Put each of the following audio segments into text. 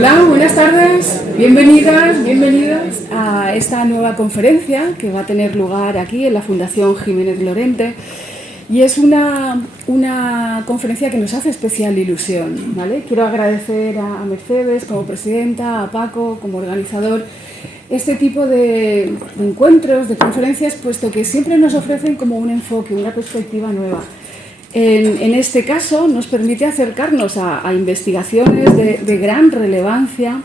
Hola, buenas tardes, bienvenidas, bienvenidos a esta nueva conferencia que va a tener lugar aquí en la Fundación Jiménez Lorente. Y es una conferencia que nos hace especial ilusión, ¿vale? Quiero agradecer a Mercedes como presidenta, a Paco como organizador, este tipo de encuentros, de conferencias, puesto que siempre nos ofrecen como un enfoque, una perspectiva nueva. En este caso nos permite acercarnos a investigaciones de gran relevancia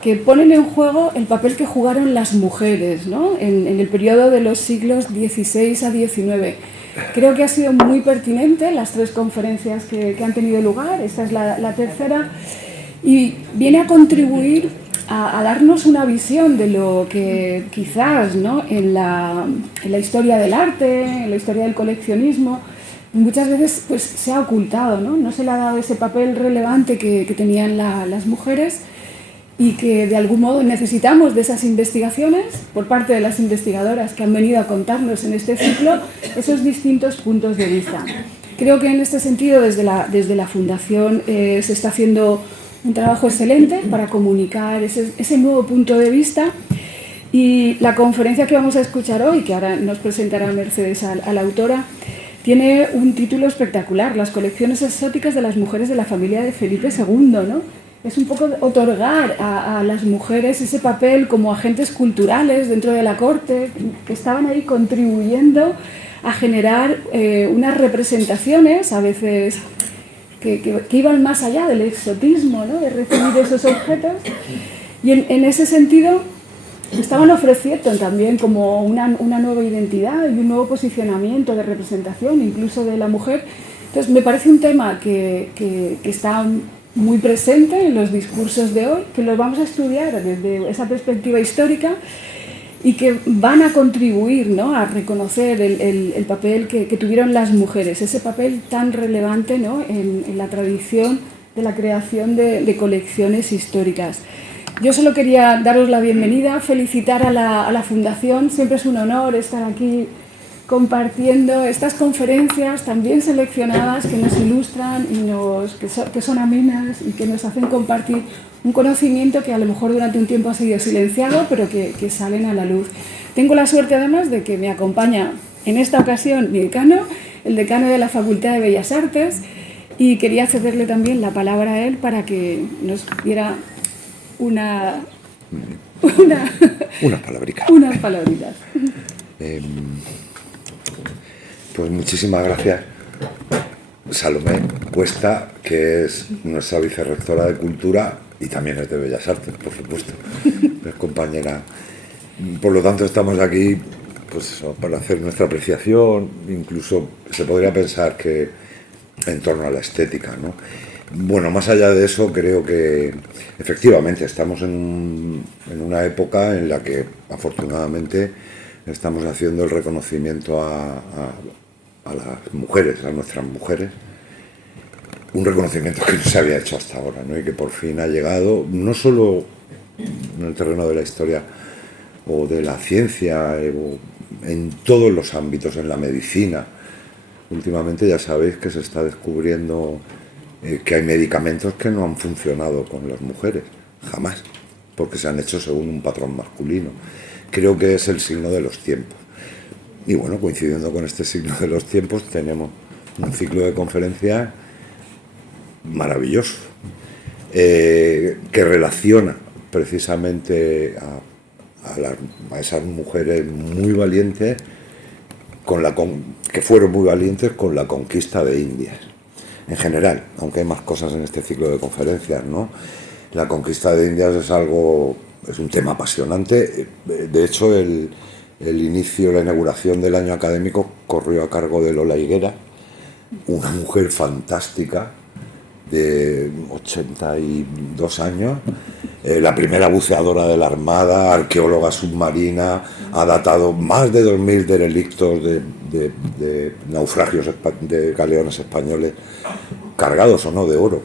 que ponen en juego el papel que jugaron las mujeres, ¿no? en el periodo de los siglos XVI a XIX. Creo que ha sido muy pertinente las tres conferencias que han tenido lugar, esta es la tercera, y viene a contribuir a darnos una visión de lo que quizás, ¿no? en la historia del arte, en la historia del coleccionismo, muchas veces pues, se ha ocultado, no se le ha dado ese papel relevante que tenían las mujeres, y que de algún modo necesitamos de esas investigaciones por parte de las investigadoras que han venido a contarnos en este ciclo esos distintos puntos de vista. Creo que en este sentido desde la Fundación se está haciendo un trabajo excelente para comunicar ese nuevo punto de vista, y la conferencia que vamos a escuchar hoy, que ahora nos presentará Mercedes a la autora, tiene un título espectacular: Las colecciones exóticas de las mujeres de la familia de Felipe II, ¿no? Es un poco otorgar a las mujeres ese papel como agentes culturales dentro de la corte, que estaban ahí contribuyendo a generar unas representaciones, a veces que iban más allá del exotismo, ¿no? De recibir esos objetos. Y en ese sentido estaban ofreciendo también como una nueva identidad y un nuevo posicionamiento de representación, incluso de la mujer. Entonces me parece un tema que está muy presente en los discursos de hoy, que los vamos a estudiar desde esa perspectiva histórica y que van a contribuir, ¿no? a reconocer el papel que tuvieron las mujeres, ese papel tan relevante, ¿no? en la tradición de la creación de colecciones históricas. Yo solo quería daros la bienvenida, felicitar a la Fundación. Siempre es un honor estar aquí compartiendo estas conferencias tan bien seleccionadas, que nos ilustran y que son amenas y que nos hacen compartir un conocimiento que a lo mejor durante un tiempo ha sido silenciado, pero que salen a la luz. Tengo la suerte además de que me acompaña en esta ocasión mi decano, el decano de la Facultad de Bellas Artes, y quería cederle también la palabra a él para que nos diera unas palabritas. Pues muchísimas gracias, Salomé Cuesta, que es nuestra vicerrectora de Cultura y también es de Bellas Artes, por supuesto, es compañera. Por lo tanto, estamos aquí pues eso, para hacer nuestra apreciación, incluso se podría pensar que en torno a la estética, ¿no? Bueno, más allá de eso, creo que efectivamente estamos en una época en la que afortunadamente estamos haciendo el reconocimiento a las mujeres, a nuestras mujeres, un reconocimiento que no se había hecho hasta ahora, ¿no? Y que por fin ha llegado, no solo en el terreno de la historia o de la ciencia, o en todos los ámbitos, en la medicina. Últimamente ya sabéis que se está descubriendo que hay medicamentos que no han funcionado con las mujeres, jamás, porque se han hecho según un patrón masculino. Creo que es el signo de los tiempos. Y bueno, coincidiendo con este signo de los tiempos, tenemos un ciclo de conferencias maravilloso, que relaciona precisamente a esas mujeres muy valientes, que fueron muy valientes con la conquista de Indias. En general, aunque hay más cosas en este ciclo de conferencias, ¿no? La conquista de Indias es un tema apasionante. De hecho, el inicio, la inauguración del año académico corrió a cargo de Lola Higuera, una mujer fantástica de 82 años, la primera buceadora de la Armada, arqueóloga submarina, ha datado más de 2000 derelictos de naufragios de galeones españoles, cargados o no de oro.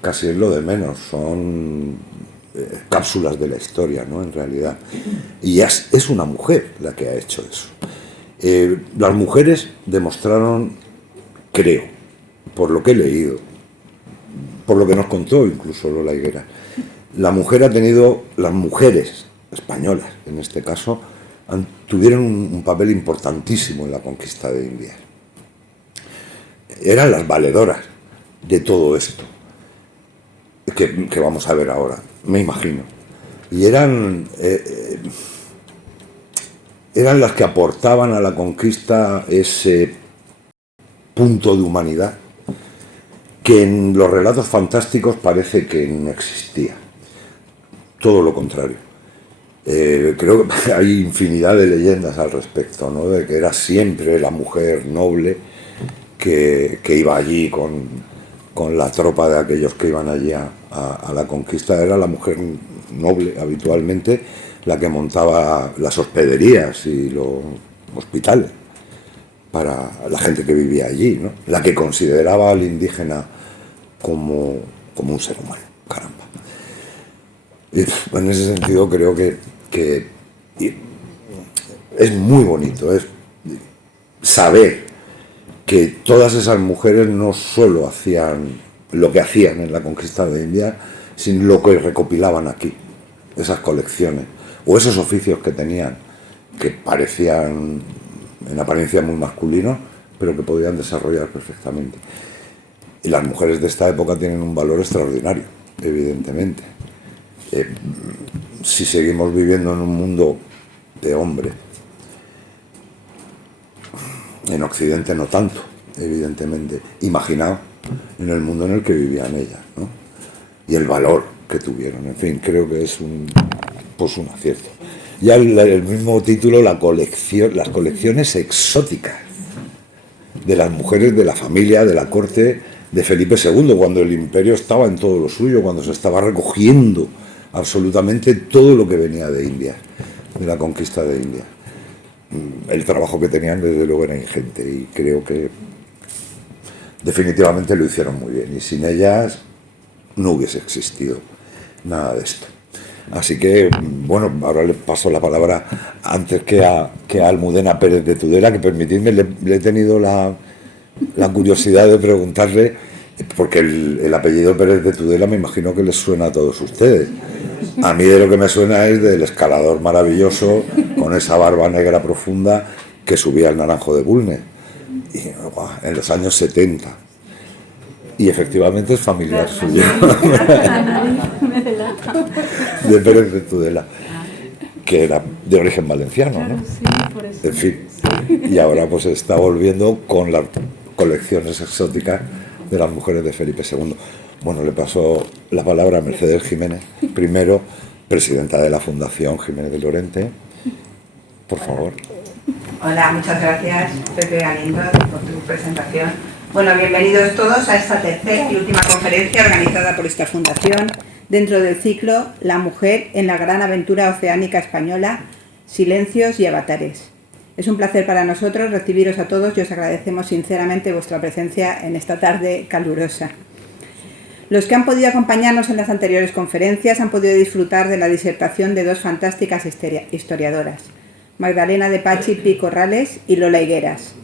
Casi es lo de menos, son cápsulas de la historia, ¿no? En realidad. Y es una mujer la que ha hecho eso. Las mujeres demostraron, creo, por lo que he leído, por lo que nos contó incluso Lola Higuera, la mujer ha tenido, las mujeres españolas en este caso, tuvieron un papel importantísimo en la conquista de India. Eran las valedoras de todo esto que vamos a ver ahora, me imagino. Y eran las que aportaban a la conquista ese punto de humanidad que en los relatos fantásticos parece que no existía. Todo lo contrario. Creo que hay infinidad de leyendas al respecto, ¿no? De que era siempre la mujer noble que iba allí con la tropa de aquellos que iban allí a la conquista. Era la mujer noble habitualmente la que montaba las hospederías y los hospitales para la gente que vivía allí, ¿no? La que consideraba al indígena como un ser humano, caramba. Y en ese sentido creo que es muy bonito, es saber que todas esas mujeres no solo hacían lo que hacían en la conquista de India, sino lo que recopilaban aquí, esas colecciones, o esos oficios que tenían, que parecían en apariencia muy masculinos, pero que podían desarrollar perfectamente. Y las mujeres de esta época tienen un valor extraordinario, evidentemente. Si seguimos viviendo en un mundo de hombres, en Occidente no tanto, evidentemente, imaginaos en el mundo en el que vivían ellas, ¿no? Y el valor que tuvieron, en fin, creo que es un acierto. Ya el mismo título, las colecciones exóticas de las mujeres de la familia, de la corte de Felipe II, cuando el imperio estaba en todo lo suyo, cuando se estaba recogiendo absolutamente todo lo que venía de India, de la conquista de India. El trabajo que tenían desde luego era ingente y creo que definitivamente lo hicieron muy bien, y sin ellas no hubiese existido nada de esto. Así que, bueno, ahora le paso la palabra antes que a Almudena Pérez de Tudela, que permitidme, le he tenido la curiosidad de preguntarle, porque el apellido Pérez de Tudela me imagino que les suena a todos ustedes. A mí de lo que me suena es del escalador maravilloso con esa barba negra profunda que subía el Naranjo de Bulnes en los años 70. Y efectivamente es familiar suyo. De Pérez de Tudela, que era de origen valenciano, ¿no? En fin. Y ahora pues está volviendo con las colecciones exóticas de las mujeres de Felipe II. Bueno, le paso la palabra a Mercedes Jiménez, primero presidenta de la Fundación Jiménez de Lorente. Por favor. Hola, muchas gracias, Pepe Galindo, por tu presentación. Bueno, bienvenidos todos a esta tercera y última conferencia organizada por esta fundación dentro del ciclo La mujer en la gran aventura oceánica española, silencios y avatares. Es un placer para nosotros recibiros a todos y os agradecemos sinceramente vuestra presencia en esta tarde calurosa. Los que han podido acompañarnos en las anteriores conferencias han podido disfrutar de la disertación de dos fantásticas historiadoras, Magdalena de Pachi Pi Corrales y Lola Higueras.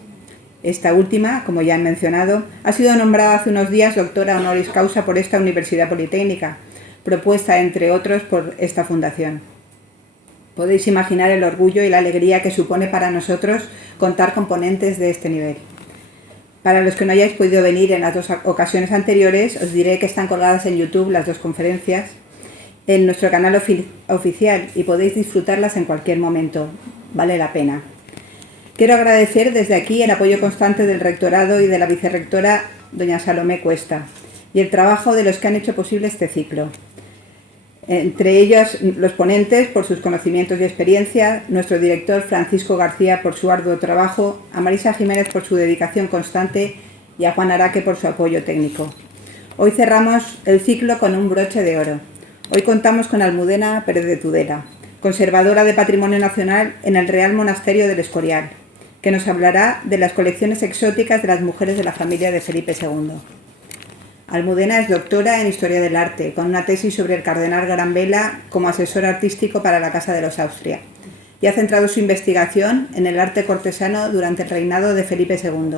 Esta última, como ya he mencionado, ha sido nombrada hace unos días doctora honoris causa por esta Universidad Politécnica, propuesta, entre otros, por esta fundación. Podéis imaginar el orgullo y la alegría que supone para nosotros contar con ponentes de este nivel. Para los que no hayáis podido venir en las dos ocasiones anteriores, os diré que están colgadas en YouTube las dos conferencias en nuestro canal oficial y podéis disfrutarlas en cualquier momento. Vale la pena. Quiero agradecer desde aquí el apoyo constante del rectorado y de la vicerrectora doña Salomé Cuesta y el trabajo de los que han hecho posible este ciclo. Entre ellos los ponentes por sus conocimientos y experiencia, nuestro director Francisco García por su arduo trabajo, a Marisa Jiménez por su dedicación constante y a Juan Araque por su apoyo técnico. Hoy cerramos el ciclo con un broche de oro. Hoy contamos con Almudena Pérez de Tudela, conservadora de Patrimonio Nacional en el Real Monasterio del Escorial, que nos hablará de las colecciones exóticas de las mujeres de la familia de Felipe II. Almudena es doctora en Historia del Arte, con una tesis sobre el cardenal Gran Vela como asesor artístico para la Casa de los Austria, y ha centrado su investigación en el arte cortesano durante el reinado de Felipe II.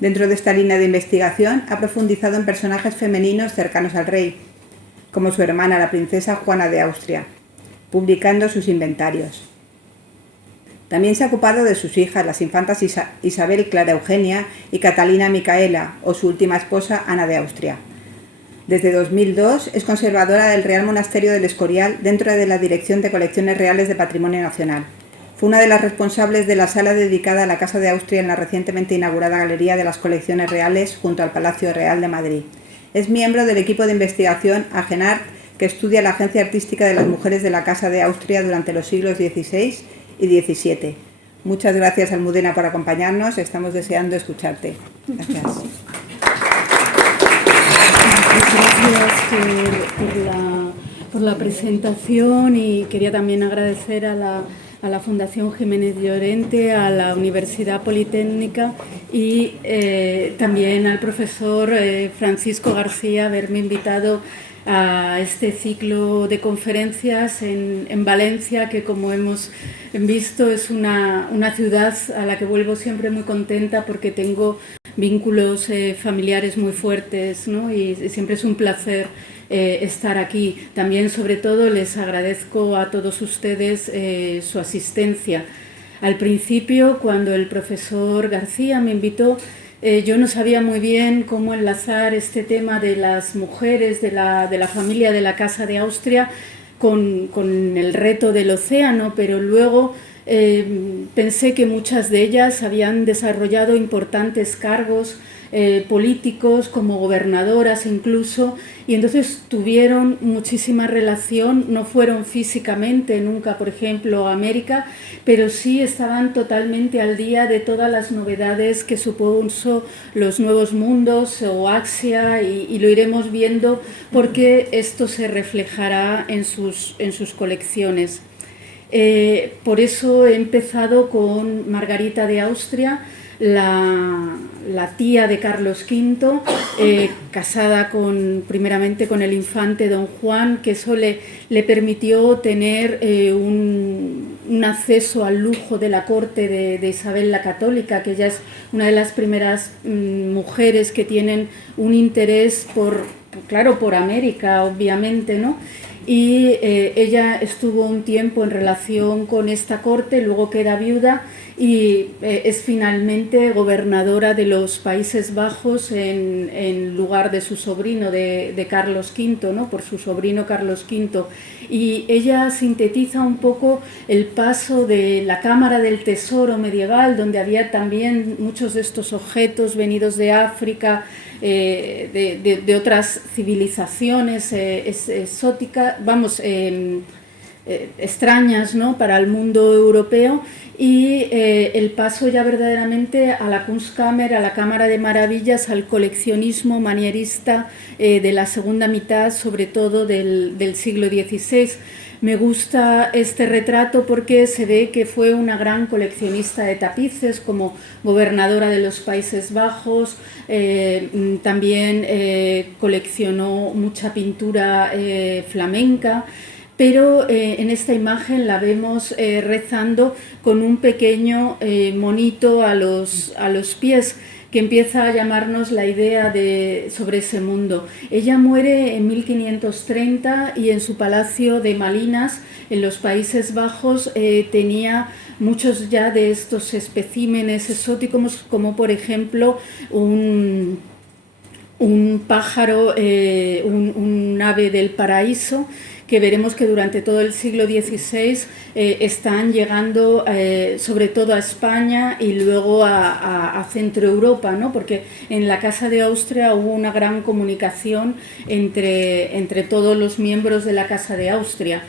Dentro de esta línea de investigación ha profundizado en personajes femeninos cercanos al rey, como su hermana, la princesa Juana de Austria, publicando sus inventarios. También se ha ocupado de sus hijas, las infantas Isabel Clara Eugenia y Catalina Micaela, o su última esposa, Ana de Austria. Desde 2002 es conservadora del Real Monasterio del Escorial dentro de la Dirección de Colecciones Reales de Patrimonio Nacional. Fue una de las responsables de la sala dedicada a la Casa de Austria en la recientemente inaugurada Galería de las Colecciones Reales junto al Palacio Real de Madrid. Es miembro del equipo de investigación AGENART, que estudia la agencia artística de las mujeres de la Casa de Austria durante los siglos XVI y XVII. Muchas gracias, Almudena, por acompañarnos. Estamos deseando escucharte. Gracias. Gracias por la presentación, y quería también agradecer a la Fundación Jiménez Llorente, a la Universidad Politécnica y también al profesor Francisco García haberme invitado a este ciclo de conferencias en Valencia, que, como hemos visto, es una ciudad a la que vuelvo siempre muy contenta porque tengo vínculos familiares muy fuertes, ¿no? Y siempre es un placer estar aquí. También, sobre todo, les agradezco a todos ustedes su asistencia. Al principio, cuando el profesor García me invitó, yo no sabía muy bien cómo enlazar este tema de las mujeres de la familia de la Casa de Austria con el reto del océano, pero luego pensé que muchas de ellas habían desarrollado importantes cargos políticos, como gobernadoras incluso, y entonces tuvieron muchísima relación. No fueron físicamente nunca, por ejemplo, a América, pero sí estaban totalmente al día de todas las novedades que supuso los Nuevos Mundos o Axia, y lo iremos viendo porque esto se reflejará en sus colecciones. Por eso he empezado con Margarita de Austria, la tía de Carlos V, casada primeramente con el infante don Juan, que eso le permitió tener un acceso al lujo de la corte de Isabel la Católica, que ella es una de las primeras mujeres que tienen un interés por América, obviamente, ¿no? Y ella estuvo un tiempo en relación con esta corte, luego queda viuda y es finalmente gobernadora de los Países Bajos en lugar de su sobrino, de Carlos V, ¿no? Por su sobrino Carlos V. Y ella sintetiza un poco el paso de la Cámara del Tesoro medieval, donde había también muchos de estos objetos venidos de África, de otras civilizaciones exóticas, extrañas, ¿no?, para el mundo europeo, y el paso ya verdaderamente a la Kunstkammer, a la Cámara de Maravillas, al coleccionismo manierista de la segunda mitad, sobre todo del siglo XVI. Me gusta este retrato porque se ve que fue una gran coleccionista de tapices, como gobernadora de los Países Bajos. También coleccionó mucha pintura flamenca, pero en esta imagen la vemos rezando con un pequeño monito a los pies, que empieza a llamarnos la idea sobre ese mundo. Ella muere en 1530 y en su palacio de Malinas, en los Países Bajos, tenía muchos ya de estos especímenes exóticos, como por ejemplo un pájaro, un ave del paraíso, que veremos que durante todo el siglo XVI están llegando sobre todo a España y luego a Centro Europa, ¿no? Porque en la Casa de Austria hubo una gran comunicación entre todos los miembros de la Casa de Austria.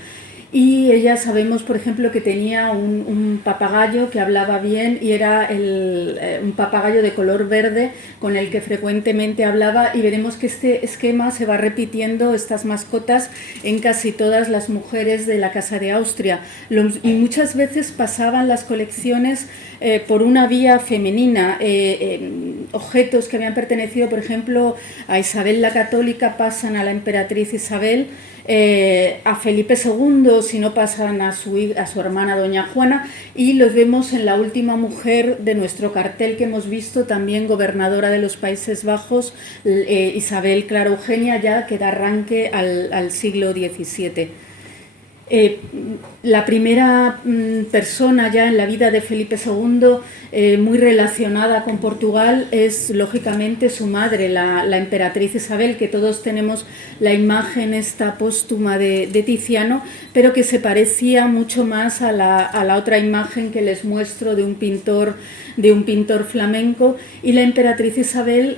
Y ella, sabemos, por ejemplo, que tenía un papagayo que hablaba bien, y era un papagayo de color verde con el que frecuentemente hablaba, y veremos que este esquema se va repitiendo, estas mascotas, en casi todas las mujeres de la Casa de Austria. Y muchas veces pasaban las colecciones por una vía femenina. Objetos que habían pertenecido, por ejemplo, a Isabel la Católica pasan a la emperatriz Isabel, a Felipe II hijos y no pasan a su hermana doña Juana, y los vemos en la última mujer de nuestro cartel que hemos visto, también gobernadora de los Países Bajos, Isabel Clara Eugenia, ya que da arranque al siglo XVII. La primera persona ya en la vida de Felipe II muy relacionada con Portugal es lógicamente su madre, la emperatriz Isabel, que todos tenemos la imagen esta póstuma de Tiziano, pero que se parecía mucho más a la otra imagen que les muestro de un pintor flamenco. Y la emperatriz Isabel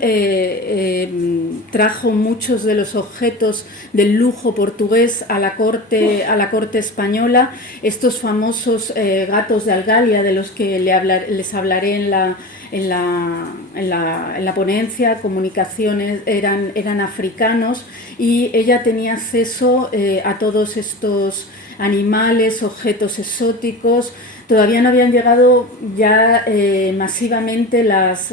trajo muchos de los objetos del lujo portugués a la corte española, estos famosos gatos de Algalia, de los que les hablaré en la ponencia. Comunicaciones eran africanos, y ella tenía acceso a todos estos animales, objetos exóticos. Todavía no habían llegado ya masivamente las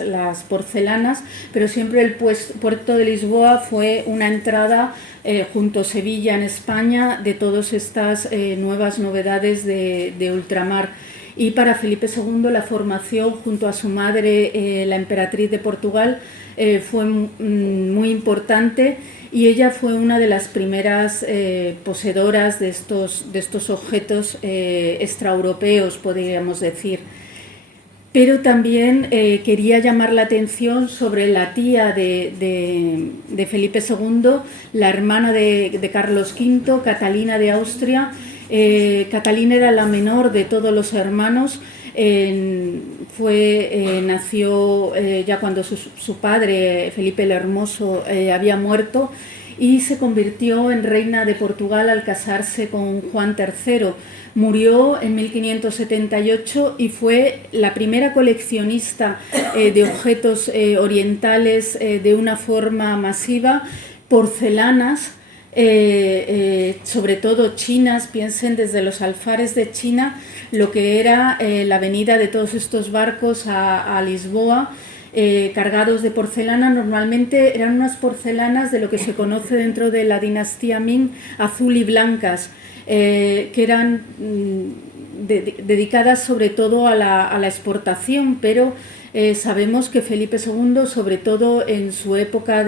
porcelanas, pero siempre el puerto de Lisboa fue una entrada junto a Sevilla en España de todas estas nuevas novedades de ultramar. Y para Felipe II la formación junto a su madre, la emperatriz de Portugal, fue muy importante, y ella fue una de las primeras poseedoras de estos objetos extraeuropeos, podríamos decir. Pero también quería llamar la atención sobre la tía de Felipe II, la hermana de Carlos V, Catalina de Austria. Catalina era la menor de todos los hermanos. Nació ya cuando su padre, Felipe el Hermoso, había muerto, y se convirtió en reina de Portugal al casarse con Juan III. Murió en 1578 y fue la primera coleccionista de objetos orientales de una forma masiva, porcelanas, sobre todo chinas. Piensen desde los alfares de China, lo que era la venida de todos estos barcos a Lisboa, cargados de porcelana. Normalmente eran unas porcelanas de lo que se conoce dentro de la dinastía Ming, azul y blancas, que eran dedicadas sobre todo a la exportación, pero sabemos que Felipe II, sobre todo en su época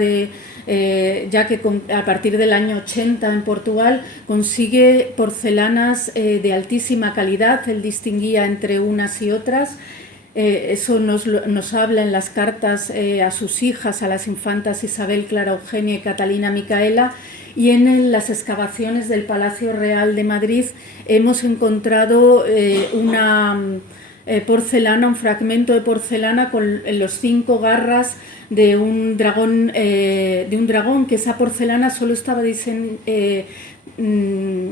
ya que a partir del año 80 en Portugal, consigue porcelanas de altísima calidad. Él distinguía entre unas y otras. Eso nos habla en las cartas a sus hijas, a las infantas Isabel Clara Eugenia y Catalina Micaela, y en las excavaciones del Palacio Real de Madrid hemos encontrado una porcelana, un fragmento de porcelana con los 5 garras de un dragón, que esa porcelana solo estaba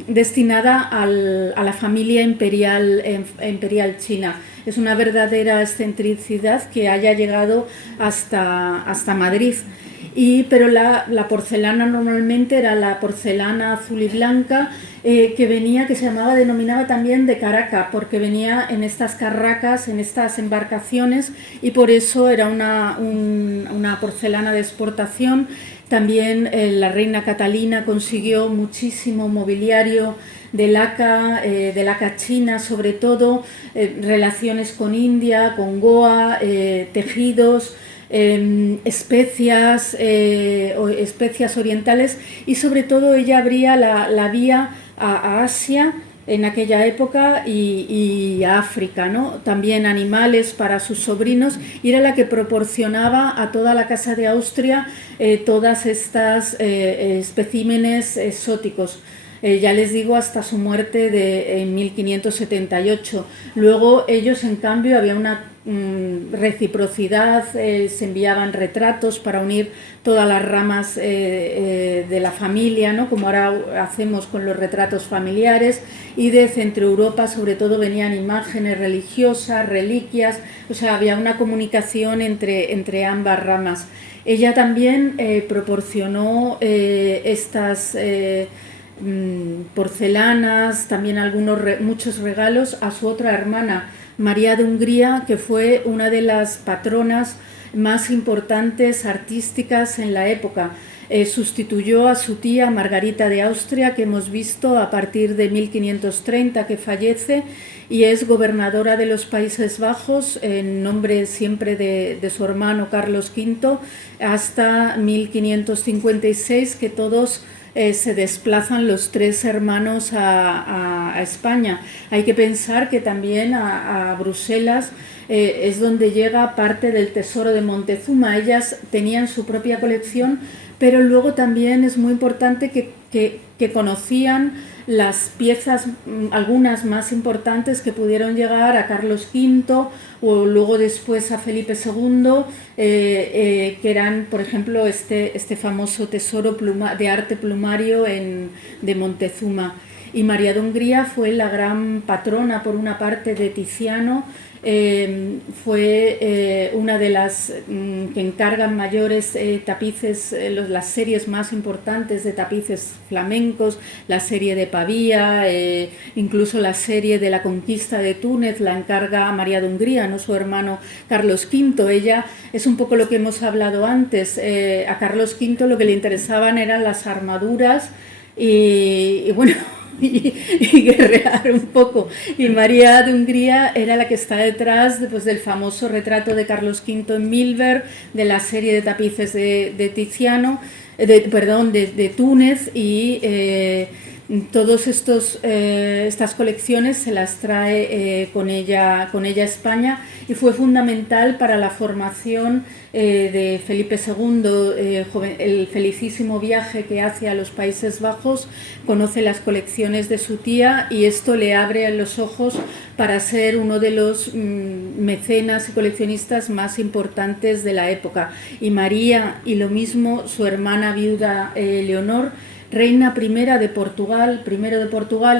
destinada a la familia imperial china. Es una verdadera excentricidad que haya llegado hasta Madrid. Pero la porcelana normalmente era la porcelana azul y blanca, que se denominaba también de caraca, porque venía en estas carracas, en estas embarcaciones, y por eso era una porcelana de exportación. También la reina Catalina consiguió muchísimo mobiliario de laca china, sobre todo, relaciones con India, con Goa, tejidos, especias orientales, y sobre todo ella abría la vía a Asia en aquella época y a África, ¿no? También animales para sus sobrinos, y era la que proporcionaba a toda la Casa de Austria todas estas especímenes exóticos. Ya les digo, hasta su muerte en 1578. Luego ellos, en cambio, había una reciprocidad, se enviaban retratos para unir todas las ramas de la familia, ¿no? Como ahora hacemos con los retratos familiares, y de Centro Europa sobre todo venían imágenes religiosas, reliquias, o sea, había una comunicación entre ambas ramas. Ella también proporcionó estas porcelanas, también muchos regalos a su otra hermana, María de Hungría, que fue una de las patronas más importantes artísticas en la época. Sustituyó a su tía Margarita de Austria, que hemos visto a partir de 1530 que fallece, y es gobernadora de los Países Bajos en nombre siempre de su hermano Carlos V hasta 1556, que todos se desplazan los tres hermanos a España. Hay que pensar que también a Bruselas es donde llega parte del tesoro de Montezuma. Ellas tenían su propia colección, pero luego también es muy importante que conocían las piezas, algunas más importantes, que pudieron llegar a Carlos V o luego después a Felipe II, que eran, por ejemplo, este famoso tesoro de arte plumario de Montezuma. Y María de Hungría fue la gran patrona, por una parte, de Tiziano. Fue una de las que encargan mayores tapices, las series más importantes de tapices flamencos, la serie de Pavía, incluso la serie de la conquista de Túnez la encarga María de Hungría, no su hermano Carlos V. Ella es un poco lo que hemos hablado antes. A Carlos V lo que le interesaban eran las armaduras y bueno, y guerrear un poco. Y María de Hungría era la que está detrás del famoso retrato de Carlos V en Milver, de la serie de tapices de Tiziano, de Túnez, y todos estas colecciones se las trae con ella a España, y fue fundamental para la formación de Felipe II. El felicísimo viaje que hace a los Países Bajos, conoce las colecciones de su tía, y esto le abre los ojos para ser uno de los mecenas y coleccionistas más importantes de la época. Y María, y lo mismo su hermana viuda Leonor, reina primero de Portugal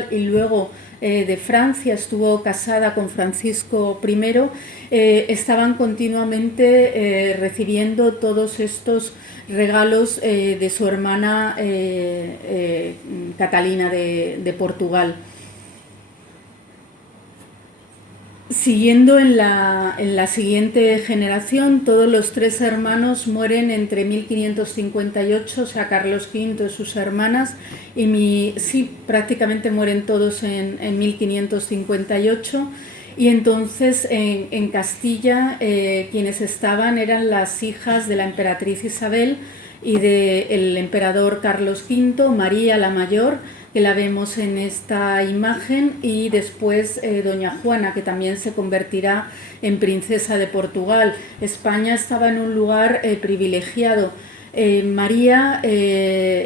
y luego de Francia, estuvo casada con Francisco I, estaban continuamente recibiendo todos estos regalos de su hermana Catalina de Portugal. Siguiendo en la siguiente generación, todos los tres hermanos mueren entre 1558, o sea, Carlos V y sus hermanas, y prácticamente mueren todos en 1558, y entonces en Castilla quienes estaban eran las hijas de la emperatriz Isabel y del emperador Carlos V, María la mayor, que la vemos en esta imagen, y después doña Juana, que también se convertirá en princesa de Portugal. España estaba en un lugar privilegiado. María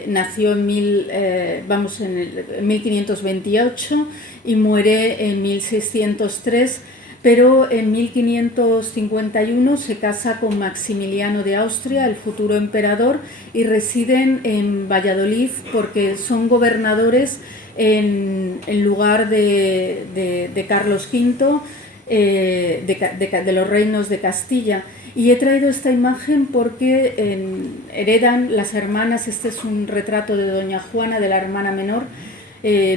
nació en 1528 y muere en 1603, pero en 1551 se casa con Maximiliano de Austria, el futuro emperador, y residen en Valladolid porque son gobernadores en lugar de Carlos V, de los reinos de Castilla. Y he traído esta imagen porque heredan las hermanas, este es un retrato de doña Juana, de la hermana menor,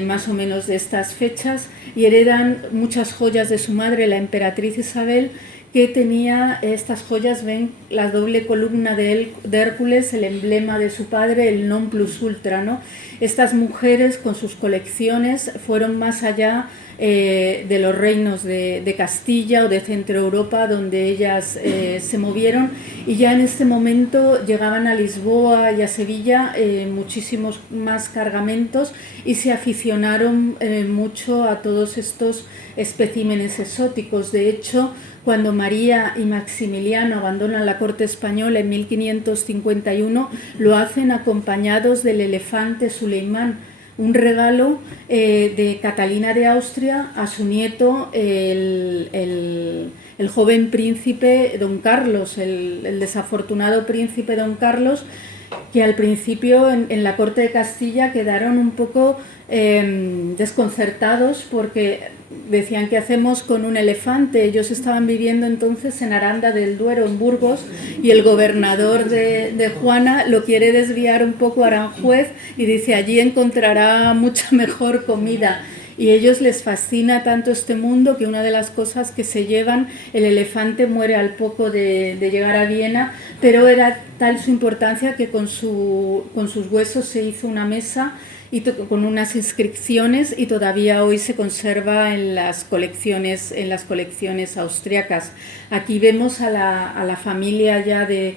más o menos de estas fechas, y heredan muchas joyas de su madre, la emperatriz Isabel, que tenía estas joyas, ven la doble columna de Hércules, el emblema de su padre, el non plus ultra, ¿no? Estas mujeres con sus colecciones fueron más allá de los reinos de Castilla o de Centro Europa, donde ellas se movieron, y ya en este momento llegaban a Lisboa y a Sevilla muchísimos más cargamentos, y se aficionaron mucho a todos estos especímenes exóticos. De hecho, cuando María y Maximiliano abandonan la corte española en 1551, lo hacen acompañados del elefante Suleimán, un regalo de Catalina de Austria a su nieto, el joven príncipe Don Carlos, el desafortunado príncipe Don Carlos, que al principio en la corte de Castilla quedaron un poco desconcertados porque decían, ¿qué hacemos con un elefante? Ellos estaban viviendo entonces en Aranda del Duero, en Burgos, y el gobernador de Juana lo quiere desviar un poco a Aranjuez y dice, allí encontrará mucha mejor comida. y a ellos les fascina tanto este mundo que una de las cosas que se llevan, el elefante muere al poco de llegar a Viena, pero era tal su importancia que con sus huesos se hizo una mesa y con unas inscripciones, y todavía hoy se conserva en las colecciones austriacas. Aquí vemos a la familia ya de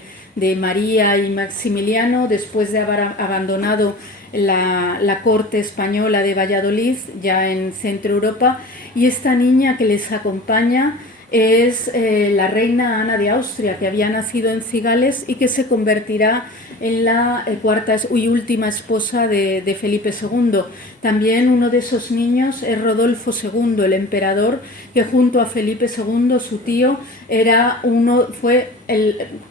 María y Maximiliano, después de haber abandonado la corte española de Valladolid, ya en Centro Europa, y esta niña que les acompaña es la reina Ana de Austria, que había nacido en Cigales y que se convertirá en la cuarta y última esposa de Felipe II. También uno de esos niños es Rodolfo II, el emperador, que junto a Felipe II, su tío, fue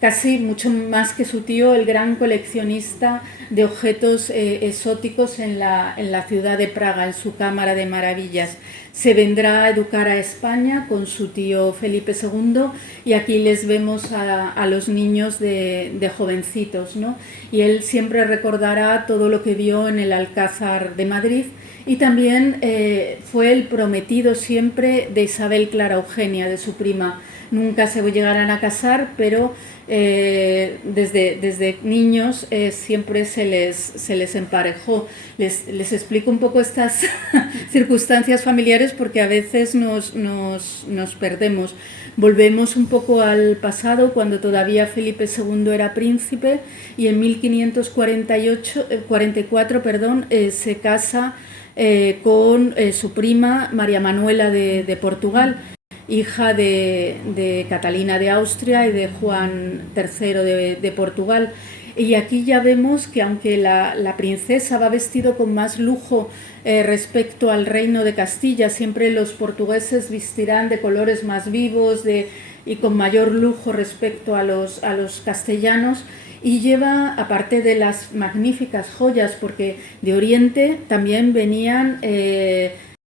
casi mucho más que su tío, el gran coleccionista de objetos exóticos en la ciudad de Praga, en su Cámara de Maravillas. Se vendrá a educar a España con su tío Felipe II, y aquí les vemos a los niños de jovencitos, ¿no? Y él siempre recordará todo lo que vio en el Alcázar de Madrid, y también fue el prometido siempre de Isabel Clara Eugenia, de su prima. Nunca se llegarán a casar, pero desde niños siempre se les emparejó. Les explico un poco estas circunstancias familiares porque a veces nos perdemos. Volvemos un poco al pasado, cuando todavía Felipe II era príncipe, y en 1544 se casa con su prima María Manuela de Portugal, hija de Catalina de Austria y de Juan III de Portugal. Y aquí ya vemos que aunque la princesa va vestido con más lujo respecto al reino de Castilla, siempre los portugueses vestirán de colores más vivos y con mayor lujo respecto a los castellanos, y lleva, aparte de las magníficas joyas, porque de Oriente también venían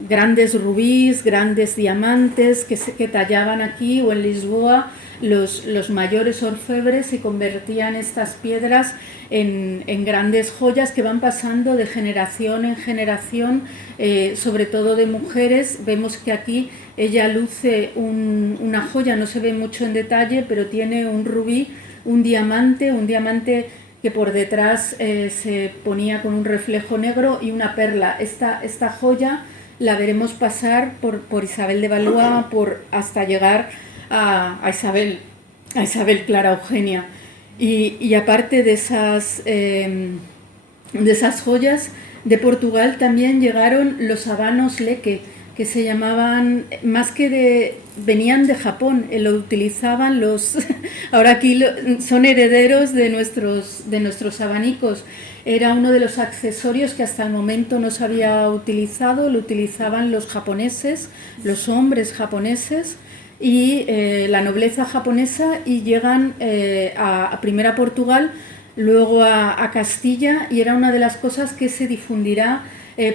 grandes rubíes, grandes diamantes que tallaban aquí o en Lisboa los mayores orfebres, y convertían estas piedras en grandes joyas que van pasando de generación en generación, sobre todo de mujeres. Vemos que aquí ella luce una joya, no se ve mucho en detalle, pero tiene un rubí, un diamante que por detrás se ponía con un reflejo negro, y una perla. Esta joya la veremos pasar por Isabel de Valois hasta llegar a Isabel Clara Eugenia. Y aparte de esas joyas, de Portugal también llegaron los habanos leque, que se llamaban, venían de Japón, lo utilizaban ahora aquí son herederos de nuestros abanicos. Era uno de los accesorios que hasta el momento no se había utilizado, lo utilizaban los japoneses, los hombres japoneses y la nobleza japonesa, y llegan primero a Portugal, luego a Castilla, y era una de las cosas que se difundirá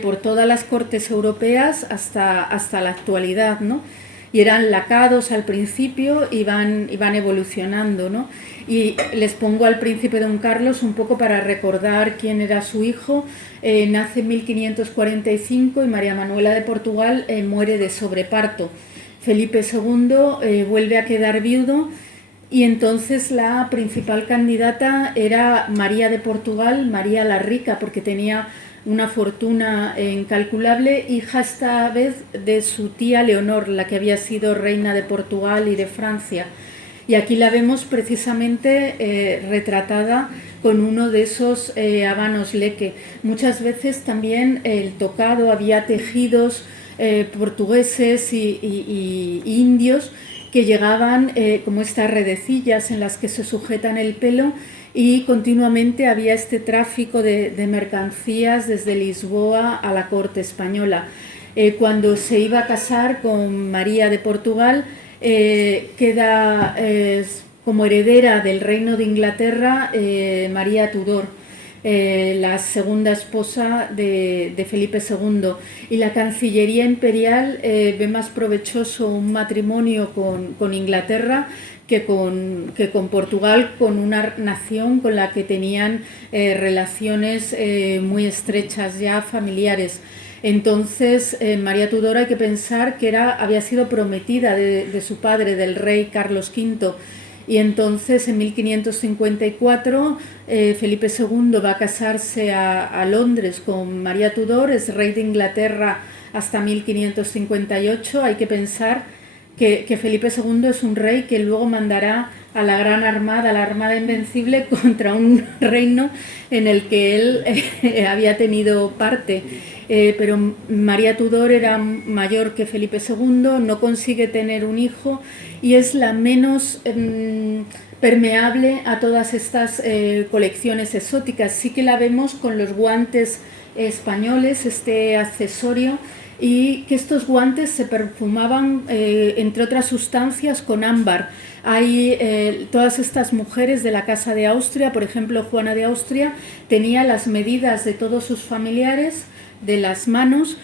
por todas las cortes europeas hasta la actualidad, ¿no? Y eran lacados al principio y van evolucionando, ¿no? Y les pongo al príncipe Don Carlos un poco para recordar quién era su hijo. Nace en 1545 y María Manuela de Portugal muere de sobreparto. Felipe II vuelve a quedar viudo, y entonces la principal candidata era María de Portugal, María la Rica, porque tenía una fortuna incalculable, hija esta vez de su tía Leonor, la que había sido reina de Portugal y de Francia. Y aquí la vemos precisamente retratada con uno de esos habanos leque. Muchas veces también el tocado, había tejidos portugueses y indios que llegaban como estas redecillas en las que se sujetan el pelo, y continuamente había este tráfico de mercancías desde Lisboa a la corte española. Cuando se iba a casar con María de Portugal, queda como heredera del reino de Inglaterra María Tudor, la segunda esposa de Felipe II, y la Cancillería Imperial ve más provechoso un matrimonio con Inglaterra que con Portugal, con una nación con la que tenían relaciones muy estrechas ya familiares. Entonces, María Tudor hay que pensar que había sido prometida de su padre, del rey Carlos V, y entonces en 1554 Felipe II va a casarse a Londres con María Tudor, es rey de Inglaterra hasta 1558. Hay que pensar que Felipe II es un rey que luego mandará a la Gran Armada, la Armada Invencible, contra un reino en el que él había tenido parte. Pero María Tudor era mayor que Felipe II, no consigue tener un hijo y es la menos permeable a todas estas colecciones exóticas. Sí que la vemos con los guantes españoles, este accesorio, y que estos guantes se perfumaban, entre otras sustancias, con ámbar. Hay todas estas mujeres de la Casa de Austria, por ejemplo, Juana de Austria, tenía las medidas de todos sus familiares, de las manos,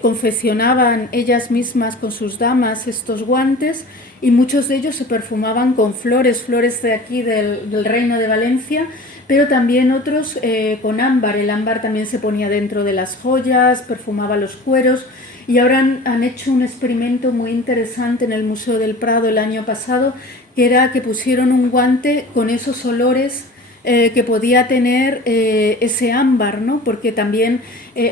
confeccionaban ellas mismas con sus damas estos guantes y muchos de ellos se perfumaban con flores de aquí del Reino de Valencia, pero también otros con ámbar. El ámbar también se ponía dentro de las joyas, perfumaba los cueros, y ahora han hecho un experimento muy interesante en el Museo del Prado el año pasado, que era que pusieron un guante con esos olores que podía tener ese ámbar, ¿no? Porque también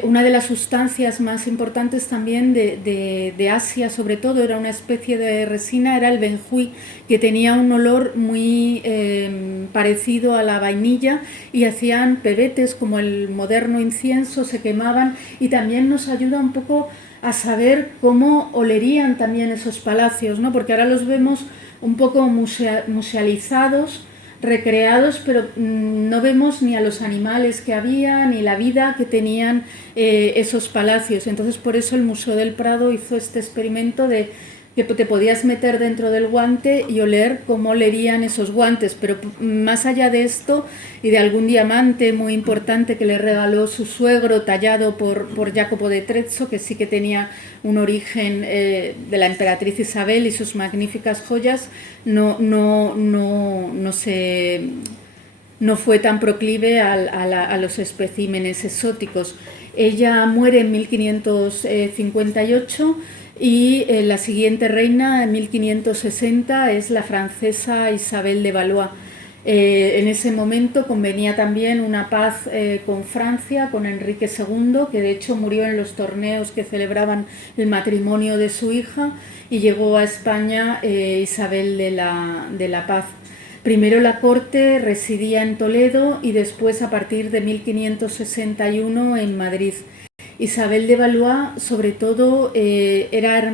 una de las sustancias más importantes también de Asia, sobre todo, era una especie de resina, era el benjuí, que tenía un olor muy parecido a la vainilla, y hacían pebetes como el moderno incienso, se quemaban, y también nos ayuda un poco a saber cómo olerían también esos palacios, ¿no? Porque ahora los vemos un poco musealizados, recreados, pero no vemos ni a los animales que había, ni la vida que tenían esos palacios. Entonces, por eso el Museo del Prado hizo este experimento de que te podías meter dentro del guante y oler cómo olerían esos guantes. Pero más allá de esto, y de algún diamante muy importante que le regaló su suegro, tallado por Jacopo de Trezzo, que sí que tenía un origen de la emperatriz Isabel, y sus magníficas joyas, no fue tan proclive a los especímenes exóticos. Ella muere en 1558 y la siguiente reina, en 1560, es la francesa Isabel de Valois. En ese momento convenía también una paz con Francia, con Enrique II, que de hecho murió en los torneos que celebraban el matrimonio de su hija, y llegó a España Isabel de la Paz. Primero la corte residía en Toledo y después, a partir de 1561, en Madrid. Isabel de Valois, sobre todo, era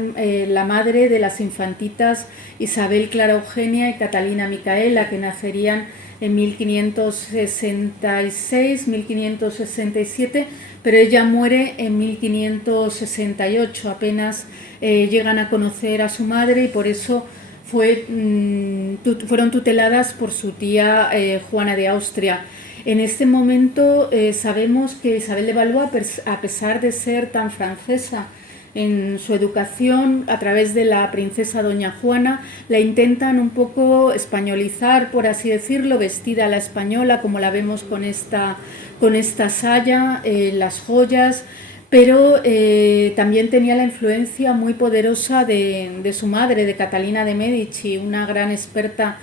la madre de las infantitas Isabel Clara Eugenia y Catalina Micaela, que nacerían en 1566, 1567, pero ella muere en 1568. Apenas llegan a conocer a su madre, y por eso fueron tuteladas por su tía Juana de Austria. En este momento sabemos que Isabel de Valois, a pesar de ser tan francesa en su educación, a través de la princesa doña Juana, la intentan un poco españolizar, por así decirlo, vestida a la española, como la vemos con esta saya, las joyas, pero también tenía la influencia muy poderosa de su madre, de Catalina de Medici, una gran experta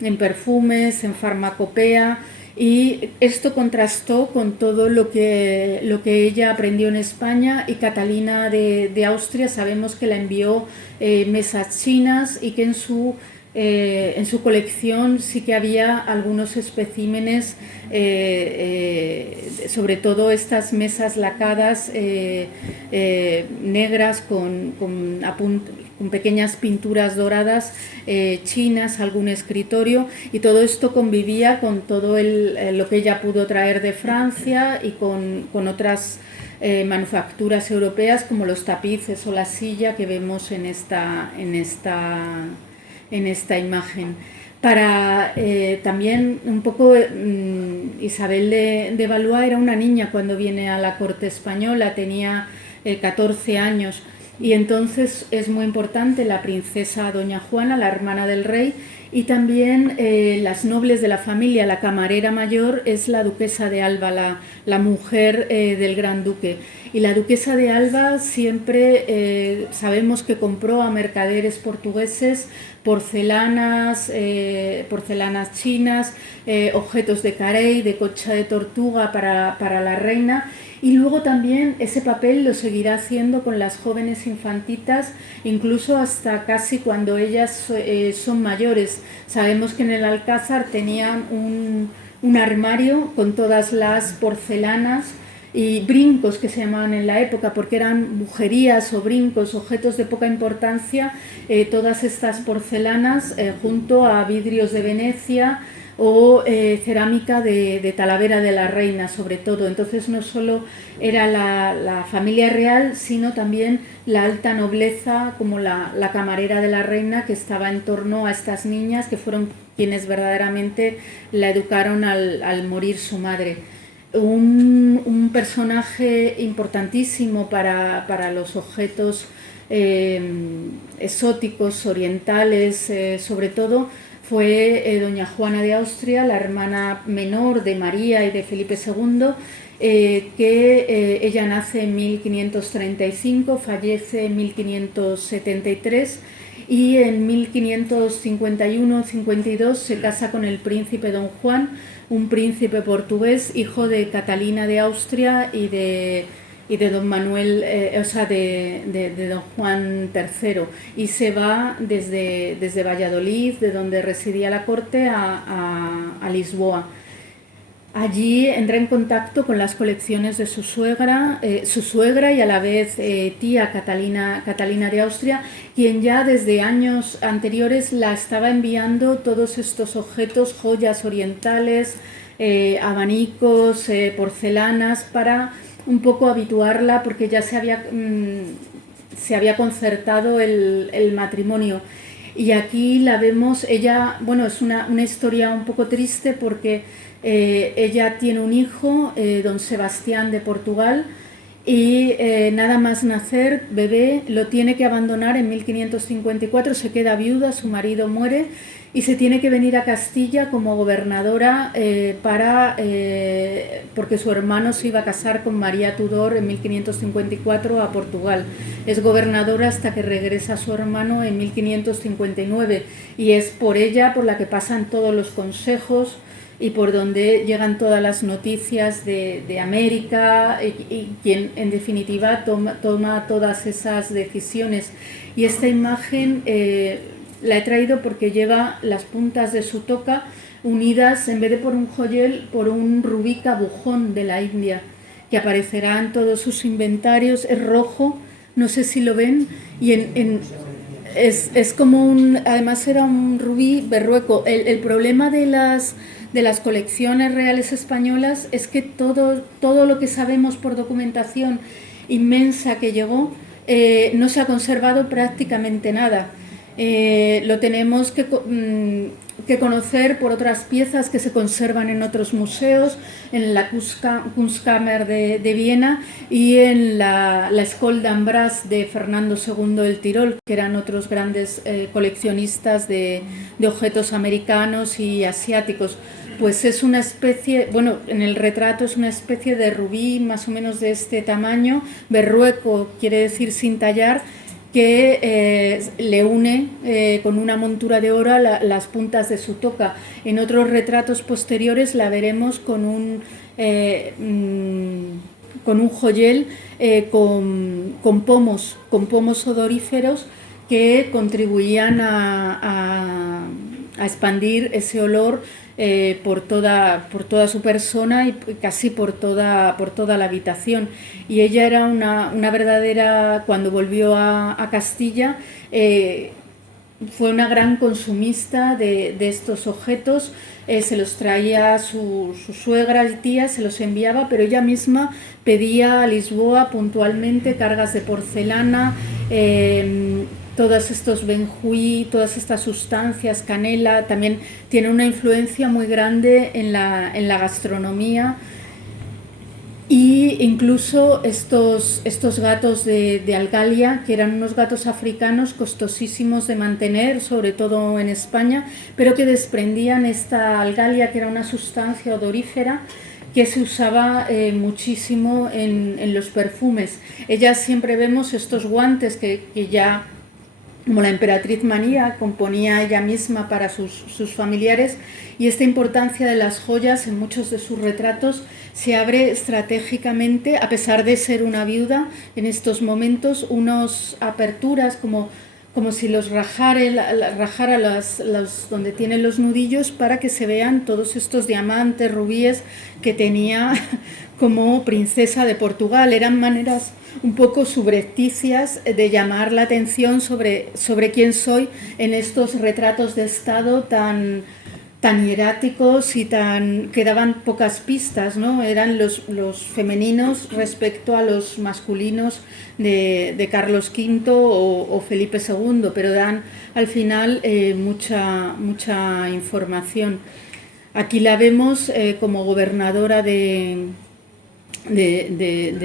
en perfumes, en farmacopea, y esto contrastó con todo lo que ella aprendió en España. Y Catalina de Austria, sabemos que la envió mesas chinas, y que en su colección sí que había algunos especímenes, sobre todo estas mesas lacadas negras con pequeñas pinturas doradas chinas, algún escritorio, y todo esto convivía con todo lo que ella pudo traer de Francia, y con otras manufacturas europeas, como los tapices o la silla que vemos en esta imagen. Para también un poco, Isabel de Valois era una niña cuando viene a la corte española, tenía 14 años, y entonces es muy importante la princesa doña Juana, la hermana del rey, y también las nobles de la familia. La camarera mayor es la duquesa de Alba, la mujer del gran duque. Y la duquesa de Alba siempre sabemos que compró a mercaderes portugueses porcelanas, porcelanas chinas, objetos de carey, de concha de tortuga para la reina. Y luego también ese papel lo seguirá haciendo con las jóvenes infantitas, incluso hasta casi cuando ellas son mayores. Sabemos que en el Alcázar tenían un armario con todas las porcelanas y brincos que se llamaban en la época, porque eran bujerías o brincos, objetos de poca importancia, todas estas porcelanas junto a vidrios de Venecia o cerámica de Talavera de la Reina, sobre todo. Entonces no solo era la familia real, sino también la alta nobleza, como la camarera de la reina, que estaba en torno a estas niñas, que fueron quienes verdaderamente la educaron al morir su madre. Un personaje importantísimo para los objetos exóticos, orientales, sobre todo, fue doña Juana de Austria, la hermana menor de María y de Felipe II, que ella nace en 1535, fallece en 1573 y en 1551-52 se casa con el príncipe don Juan, un príncipe portugués, hijo de Catalina de Austria y de don Manuel, de don Juan III, y se va desde Valladolid, de donde residía la corte, a Lisboa. Allí entra en contacto con las colecciones de su suegra y a la vez tía Catalina de Austria, quien ya desde años anteriores la estaba enviando todos estos objetos, joyas orientales, abanicos, porcelanas, para un poco habituarla, porque ya se había concertado el matrimonio. Y aquí la vemos, ella, bueno, es una historia un poco triste, porque ella tiene un hijo, don Sebastián de Portugal, y nada más nacer, bebé, lo tiene que abandonar en 1554, se queda viuda, su marido muere y se tiene que venir a Castilla como gobernadora porque su hermano se iba a casar con María Tudor en 1554 a Portugal. Es gobernadora hasta que regresa su hermano en 1559 y es por ella por la que pasan todos los consejos y por donde llegan todas las noticias de América y quien en definitiva toma todas esas decisiones. Y esta imagen la he traído porque lleva las puntas de su toca unidas, en vez de por un joyel, por un rubí cabujón de la India, que aparecerá en todos sus inventarios. Es rojo, no sé si lo ven, y es como además era un rubí berrueco. El problema de las colecciones reales españolas es que todo lo que sabemos por documentación inmensa que llegó, no se ha conservado prácticamente nada. Lo tenemos que conocer por otras piezas que se conservan en otros museos, en la Kunstkammer de Viena y en la École d'Ambras de Fernando II del Tirol, que eran otros grandes coleccionistas de objetos americanos y asiáticos. Pues es una especie, bueno, en el retrato es una especie de rubí más o menos de este tamaño, berrueco quiere decir sin tallar, que le une con una montura de oro las puntas de su toca. En otros retratos posteriores la veremos con un joyel con pomos odoríferos que contribuían a expandir ese olor por toda su persona y casi por toda la habitación. Y ella era una verdadera, cuando volvió a Castilla, fue una gran consumista de estos objetos. Se los traía su suegra y tía, se los enviaba, pero ella misma pedía a Lisboa puntualmente cargas de porcelana, todos estos benjuí, todas estas sustancias, canela. También tiene una influencia muy grande en la gastronomía. Y incluso estos gatos de Algalia, que eran unos gatos africanos costosísimos de mantener, sobre todo en España, pero que desprendían esta algalia, que era una sustancia odorífera que se usaba muchísimo en los perfumes. Ellas siempre vemos estos guantes que ya, como la emperatriz María, componía ella misma para sus familiares, y esta importancia de las joyas en muchos de sus retratos se abre estratégicamente, a pesar de ser una viuda, en estos momentos unas aperturas como si los rajara donde tienen los nudillos, para que se vean todos estos diamantes, rubíes que tenía como princesa de Portugal. Eran maneras un poco subrepticias de llamar la atención sobre quién soy en estos retratos de Estado tan hieráticos y que daban pocas pistas, ¿no? Eran los femeninos respecto a los masculinos de Carlos V o Felipe II, pero dan al final mucha información. Aquí la vemos como gobernadora de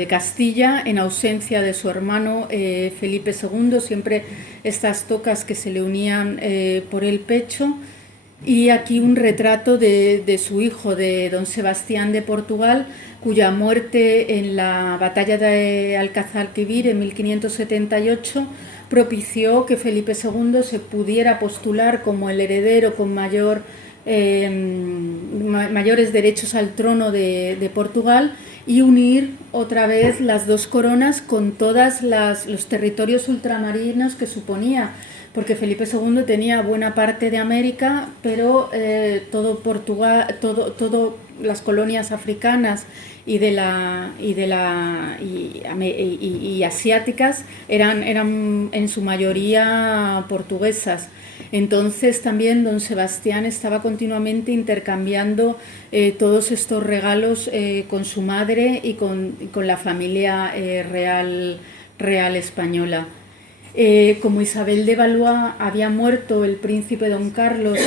Castilla, en ausencia de su hermano Felipe II, siempre estas tocas que se le unían por el pecho. Y aquí un retrato de su hijo, de don Sebastián de Portugal, cuya muerte en la batalla de Alcázar-Quibir en 1578 propició que Felipe II se pudiera postular como el heredero con mayores derechos al trono de Portugal, y unir otra vez las dos coronas con todos los territorios ultramarinos que suponía, porque Felipe II tenía buena parte de América, pero todo Portugal, todo las colonias africanas y asiáticas eran en su mayoría portuguesas. Entonces también don Sebastián estaba continuamente intercambiando todos estos regalos con su madre y con la familia real española. Como Isabel de Valois había muerto, el príncipe don Carlos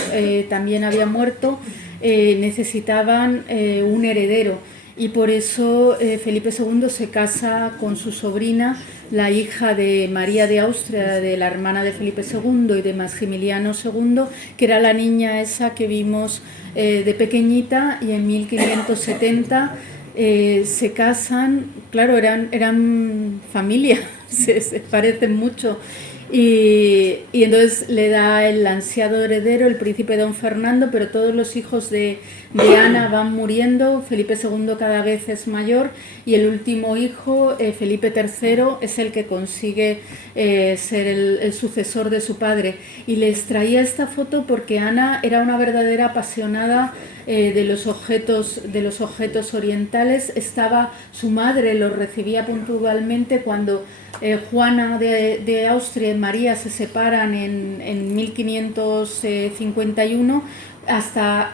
también había muerto, necesitaban un heredero, y por eso Felipe II se casa con su sobrina, la hija de María de Austria, de la hermana de Felipe II y de Maximiliano II, que era la niña esa que vimos de pequeñita, y en 1570 se casan. Claro, eran familia, se parecen mucho, y entonces le da el ansiado heredero, el príncipe don Fernando, pero todos los hijos de Ana van muriendo. Felipe II cada vez es mayor, y el último hijo, Felipe III, es el que consigue ser el sucesor de su padre. Y les traía esta foto porque Ana era una verdadera apasionada de los objetos orientales. Su madre los recibía puntualmente cuando Juana de Austria y María se separan en 1551, hasta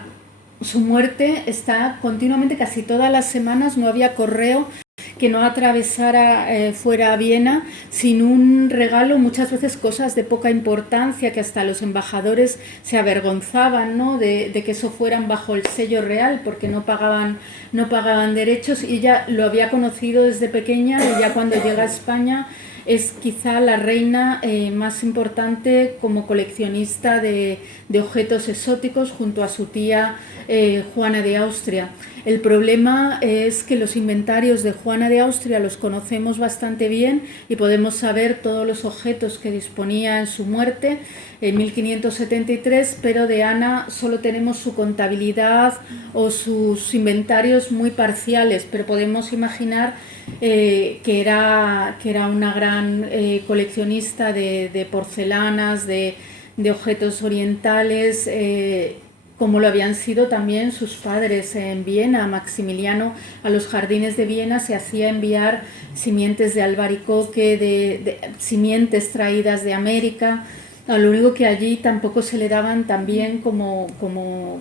su muerte. Está continuamente, casi todas las semanas, no había correo que no atravesara fuera a Viena sin un regalo, muchas veces cosas de poca importancia, que hasta los embajadores se avergonzaban, ¿no?, de que eso fueran bajo el sello real, porque no pagaban derechos. Y ella lo había conocido desde pequeña, y ya cuando llega a España es quizá la reina más importante como coleccionista de objetos exóticos, junto a su tía Juana de Austria. El problema es que los inventarios de Juana de Austria los conocemos bastante bien y podemos saber todos los objetos que disponía en su muerte en 1573, pero de Ana solo tenemos su contabilidad o sus inventarios muy parciales, pero podemos imaginar que era una gran coleccionista de porcelanas, de objetos orientales, como lo habían sido también sus padres en Viena. Maximiliano, a los jardines de Viena se hacía enviar simientes de albaricoque, de simientes traídas de América. No, lo único que allí tampoco se le daban tan bien como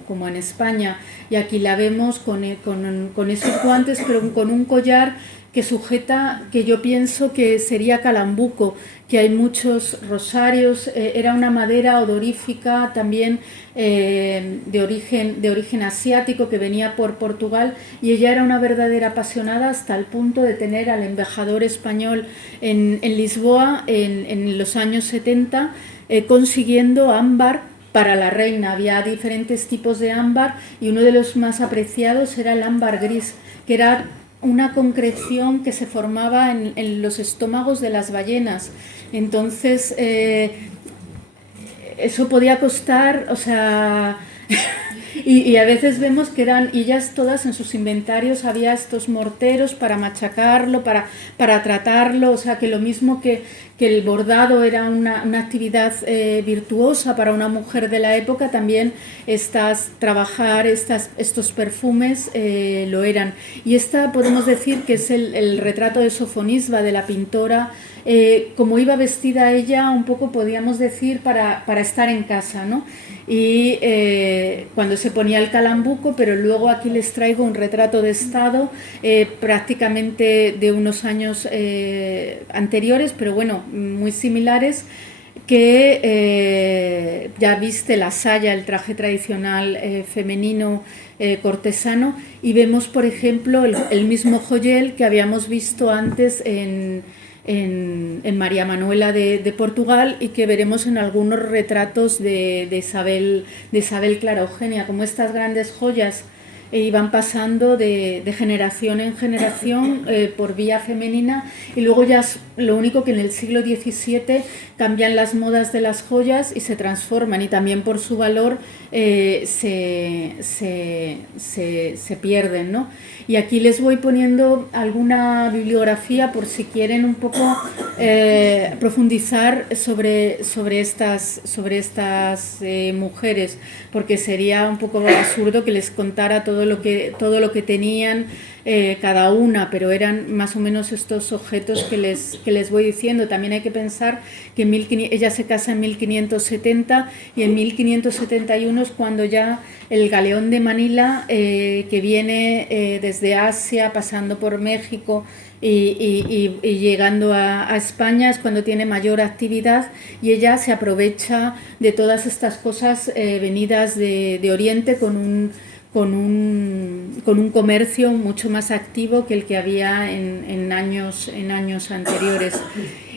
en España, y aquí la vemos con esos guantes, pero con un collar que sujeta, que yo pienso que sería calambuco, que hay muchos rosarios, era una madera odorífica también de origen asiático que venía por Portugal, y ella era una verdadera apasionada hasta el punto de tener al embajador español en Lisboa en los años 70 consiguiendo ámbar para la reina. Había diferentes tipos de ámbar y uno de los más apreciados era el ámbar gris, que era una concreción que se formaba en los estómagos de las ballenas. Entonces, eso podía costar, o sea... Y a veces vemos que eran ellas todas en sus inventarios, había estos morteros para machacarlo, para tratarlo, o sea que lo mismo que el bordado era una actividad virtuosa para una mujer de la época, también trabajar estos perfumes lo eran. Y esta podemos decir que es el retrato de Sofonisba, de la pintora, como iba vestida ella, un poco podríamos decir para estar en casa, ¿no? Y cuando se ponía el calambuco, pero luego aquí les traigo un retrato de estado prácticamente de unos años anteriores, pero bueno, muy similares, que ya viste la saya, el traje tradicional femenino cortesano, y vemos por ejemplo el mismo joyel que habíamos visto antes en María Manuela de Portugal, y que veremos en algunos retratos de Isabel Clara Eugenia, como estas grandes joyas iban pasando de generación en generación por vía femenina, y luego ya lo único que en el siglo XVII cambian las modas de las joyas y se transforman, y también por su valor se pierden, ¿no? Y aquí les voy poniendo alguna bibliografía por si quieren un poco profundizar sobre estas mujeres, porque sería un poco absurdo que les contara todo lo que tenían cada una, pero eran más o menos estos objetos que les voy diciendo. También hay que pensar que ella se casa en 1570 y en 1571 es cuando ya el galeón de Manila, que viene desde Asia, pasando por México y llegando a España, es cuando tiene mayor actividad, y ella se aprovecha de todas estas cosas venidas de Oriente con un comercio mucho más activo que el que había en años anteriores.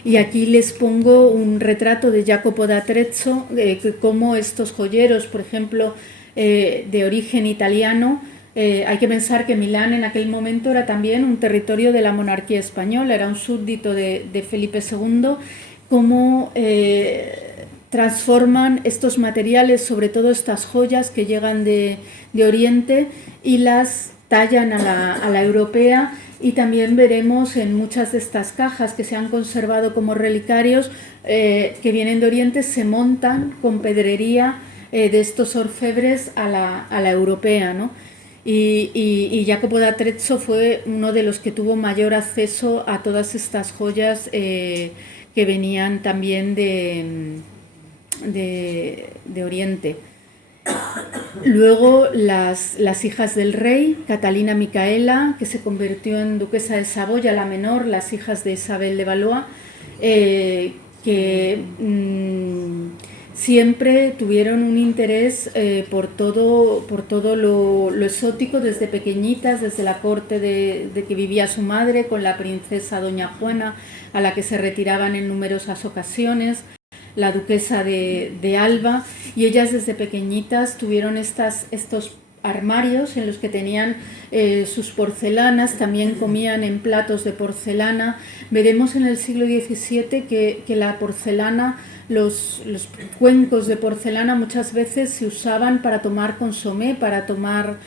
Y aquí les pongo un retrato de Jacopo da Trezzo, como estos joyeros, por ejemplo, de origen italiano. Hay que pensar que Milán en aquel momento era también un territorio de la monarquía española, era un súbdito de Felipe II, como transforman estos materiales, sobre todo estas joyas que llegan de Oriente, y las tallan a la europea. Y también veremos en muchas de estas cajas que se han conservado como relicarios que vienen de Oriente, se montan con pedrería de estos orfebres a la europea, ¿no? Y Jacopo da Trezzo fue uno de los que tuvo mayor acceso a todas estas joyas que venían también de Oriente. Luego las hijas del rey, Catalina Micaela, que se convirtió en duquesa de Saboya, la menor, las hijas de Isabel de Valois, que siempre tuvieron un interés por todo lo exótico desde pequeñitas, desde la corte de que vivía su madre con la princesa Doña Juana, a la que se retiraban en numerosas ocasiones, la duquesa de Alba, y ellas desde pequeñitas tuvieron estos armarios en los que tenían sus porcelanas, también comían en platos de porcelana. Veremos en el siglo XVII que la porcelana, los cuencos de porcelana muchas veces se usaban para tomar consomé, para tomar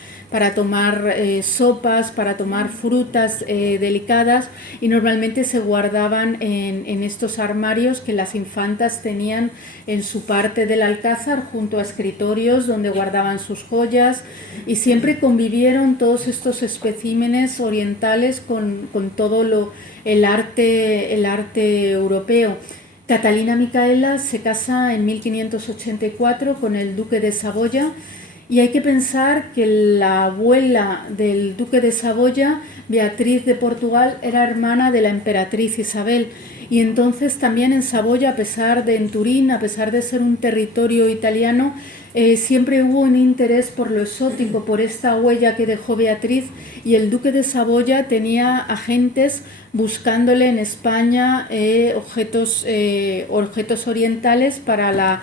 sopas, para tomar frutas delicadas, y normalmente se guardaban en estos armarios que las infantas tenían en su parte del alcázar junto a escritorios donde guardaban sus joyas, y siempre convivieron todos estos especímenes orientales con todo el arte europeo. Catalina Micaela se casa en 1584 con el duque de Saboya, y hay que pensar que la abuela del duque de Saboya, Beatriz de Portugal, era hermana de la emperatriz Isabel. Y entonces también en Saboya, en Turín, a pesar de ser un territorio italiano, siempre hubo un interés por lo exótico, por esta huella que dejó Beatriz, y el duque de Saboya tenía agentes buscándole en España objetos orientales para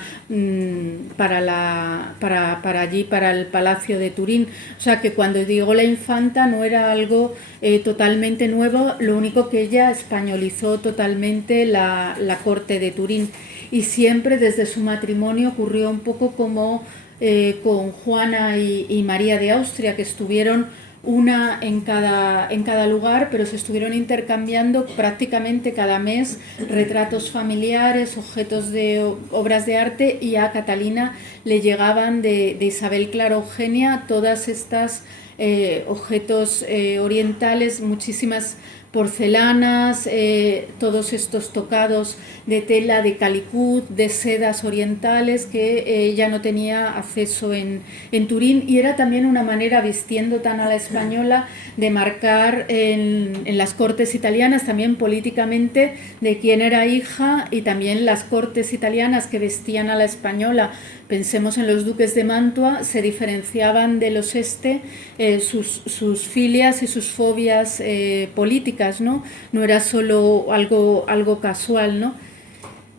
el Palacio de Turín. O sea que cuando llegó la infanta no era algo totalmente nuevo, lo único que ella españolizó totalmente la corte de Turín. Y siempre desde su matrimonio ocurrió un poco como con Juana y María de Austria, que estuvieron una en cada lugar, pero se estuvieron intercambiando prácticamente cada mes retratos familiares, objetos de obras de arte, y a Catalina le llegaban de Isabel Clara Eugenia todas estas objetos orientales, muchísimas porcelanas, todos estos tocados de tela de calicut, de sedas orientales que ella no tenía acceso en Turín, y era también una manera, vistiendo tan a la española, de marcar en las cortes italianas también políticamente de quién era hija, y también las cortes italianas que vestían a la española. Pensemos en los duques de Mantua, se diferenciaban de los sus filias y sus fobias políticas, ¿no? No era solo algo casual, ¿no?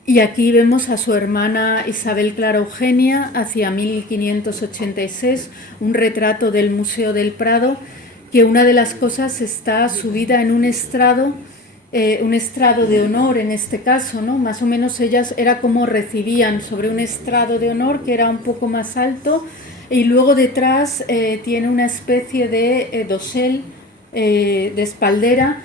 Y aquí vemos a su hermana Isabel Clara Eugenia, hacia 1586, un retrato del Museo del Prado, que una de las cosas está subida en un estrado de honor en este caso, ¿no? Más o menos ellas era como recibían sobre un estrado de honor que era un poco más alto, y luego detrás tiene una especie de dosel, de espaldera,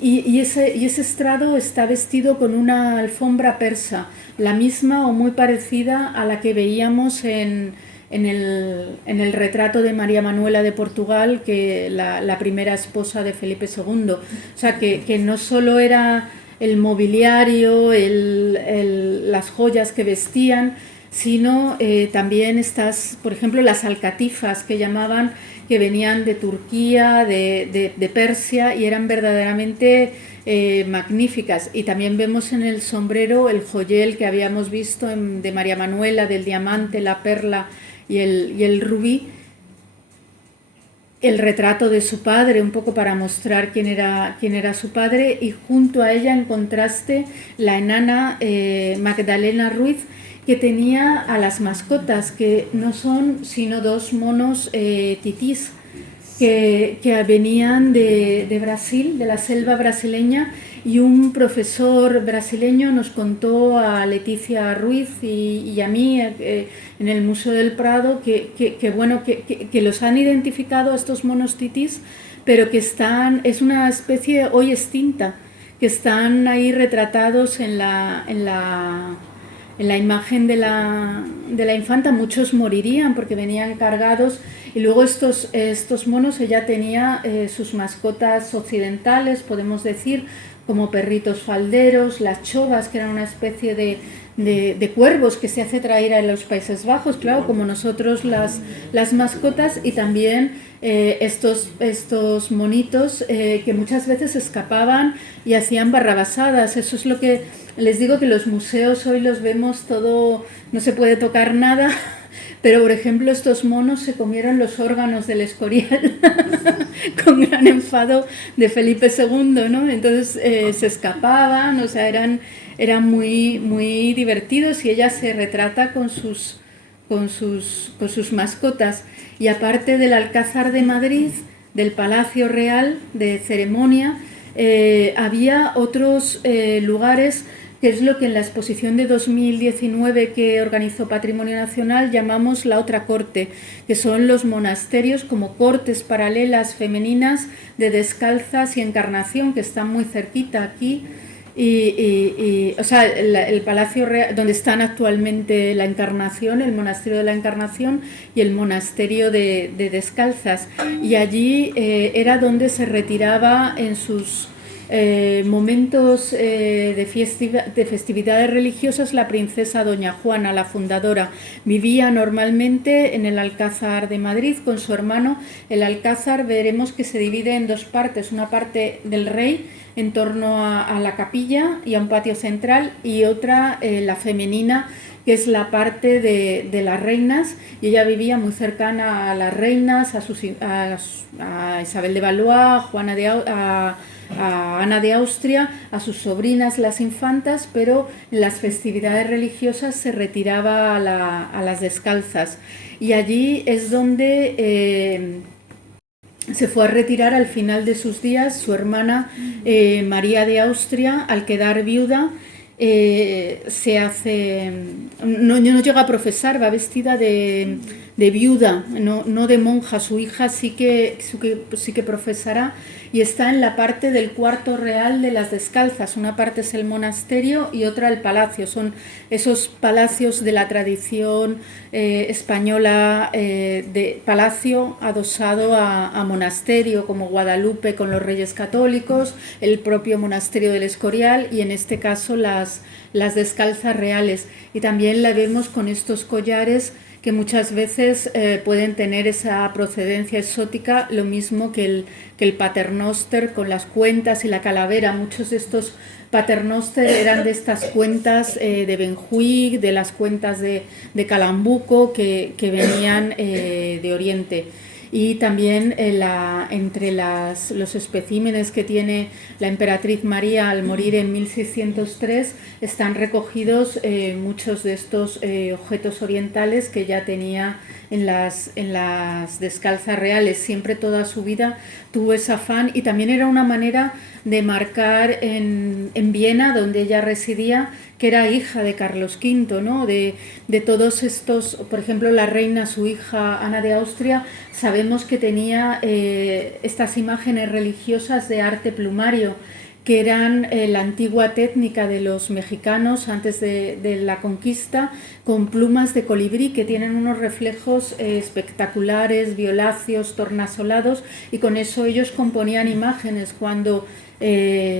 y ese estrado está vestido con una alfombra persa, la misma o muy parecida a la que veíamos en el retrato de María Manuela de Portugal, que la primera esposa de Felipe II. O sea, que no solo era el mobiliario, las joyas que vestían, sino también por ejemplo, las alcatifas que llamaban, que venían de Turquía, de Persia, y eran verdaderamente magníficas. Y también vemos en el sombrero el joyel que habíamos visto de María Manuela, del diamante, la perla y el rubí, el retrato de su padre, un poco para mostrar quién era su padre, y junto a ella, en contraste, la enana Magdalena Ruiz, que tenía a las mascotas, que no son sino dos monos titís, que venían de Brasil, de la selva brasileña, y un profesor brasileño nos contó, a Leticia Ruiz y a mí, en el Museo del Prado, que los han identificado a estos monos titís, pero que es una especie hoy extinta, que están ahí retratados en la imagen de la infanta. Muchos morirían porque venían cargados, y luego estos monos, ella tenía sus mascotas occidentales, podemos decir, como perritos falderos, las chovas, que eran una especie de cuervos que se hace traer a los Países Bajos, claro, como nosotros las mascotas, y también estos monitos que muchas veces escapaban y hacían barrabasadas. Eso es lo que les digo, que los museos hoy los vemos todo, no se puede tocar nada, pero por ejemplo estos monos se comieron los órganos del Escorial con gran enfado de Felipe II, ¿no? Entonces se escapaban, o sea, eran muy, muy divertidos, y ella se retrata con sus mascotas. Y aparte del Alcázar de Madrid, del Palacio Real de ceremonia, había otros lugares, que es lo que en la exposición de 2019 que organizó Patrimonio Nacional llamamos la otra corte, que son los monasterios como cortes paralelas femeninas de Descalzas y Encarnación, que están muy cerquita aquí, o sea, el Palacio Real, donde están actualmente la Encarnación, el Monasterio de la Encarnación y el Monasterio de Descalzas, y allí era donde se retiraba en sus momentos de festividades religiosas, la princesa Doña Juana, la fundadora, vivía normalmente en el Alcázar de Madrid con su hermano. El Alcázar veremos que se divide en dos partes, una parte del rey en torno a la capilla y a un patio central, y otra, la femenina, que es la parte de las reinas, y ella vivía muy cercana a las reinas, a Isabel de Valois, a Ana de Austria, a sus sobrinas las infantas, pero en las festividades religiosas se retiraba a las descalzas, y allí es donde se fue a retirar al final de sus días su hermana María de Austria. Al quedar viuda, no llega a profesar, va vestida de viuda, no de monja. Su hija sí que profesará, y está en la parte del cuarto real de las descalzas. Una parte es el monasterio y otra el palacio. Son esos palacios de la tradición española, de palacio adosado a monasterio, como Guadalupe con los Reyes Católicos, el propio monasterio del Escorial, y en este caso las descalzas reales. Y también la vemos con estos collares que muchas veces pueden tener esa procedencia exótica, lo mismo que el paternoster con las cuentas y la calavera. Muchos de estos paternoster eran de estas cuentas de Benjuig, de las cuentas de Calambuco, que venían de Oriente. Y también entre los especímenes que tiene la emperatriz María al morir en 1603 están recogidos muchos de estos objetos orientales que ya tenía en las descalzas reales. Siempre toda su vida tuvo ese afán, y también era una manera de marcar en Viena, donde ella residía, que era hija de Carlos V, ¿no? De todos estos, por ejemplo, la reina, su hija Ana de Austria, sabemos que tenía estas imágenes religiosas de arte plumario, que eran la antigua técnica de los mexicanos antes de la conquista, con plumas de colibrí que tienen unos reflejos espectaculares, violáceos, tornasolados, y con eso ellos componían imágenes. Cuando ya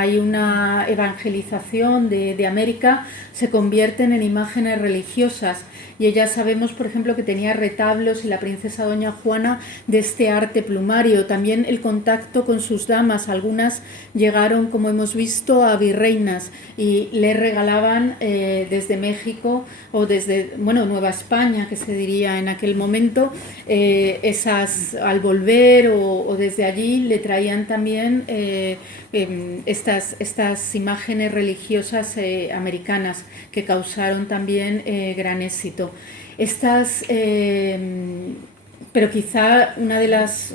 hay una evangelización de América, se convierten en imágenes religiosas. Y ella sabemos, por ejemplo, que tenía retablos, y la princesa Doña Juana, de este arte plumario. También el contacto con sus damas, algunas llegaron, como hemos visto, a virreinas y le regalaban desde México o desde Nueva España, que se diría en aquel momento, al volver o desde allí le traían también estas imágenes religiosas americanas, que causaron también gran éxito. Pero quizá una de los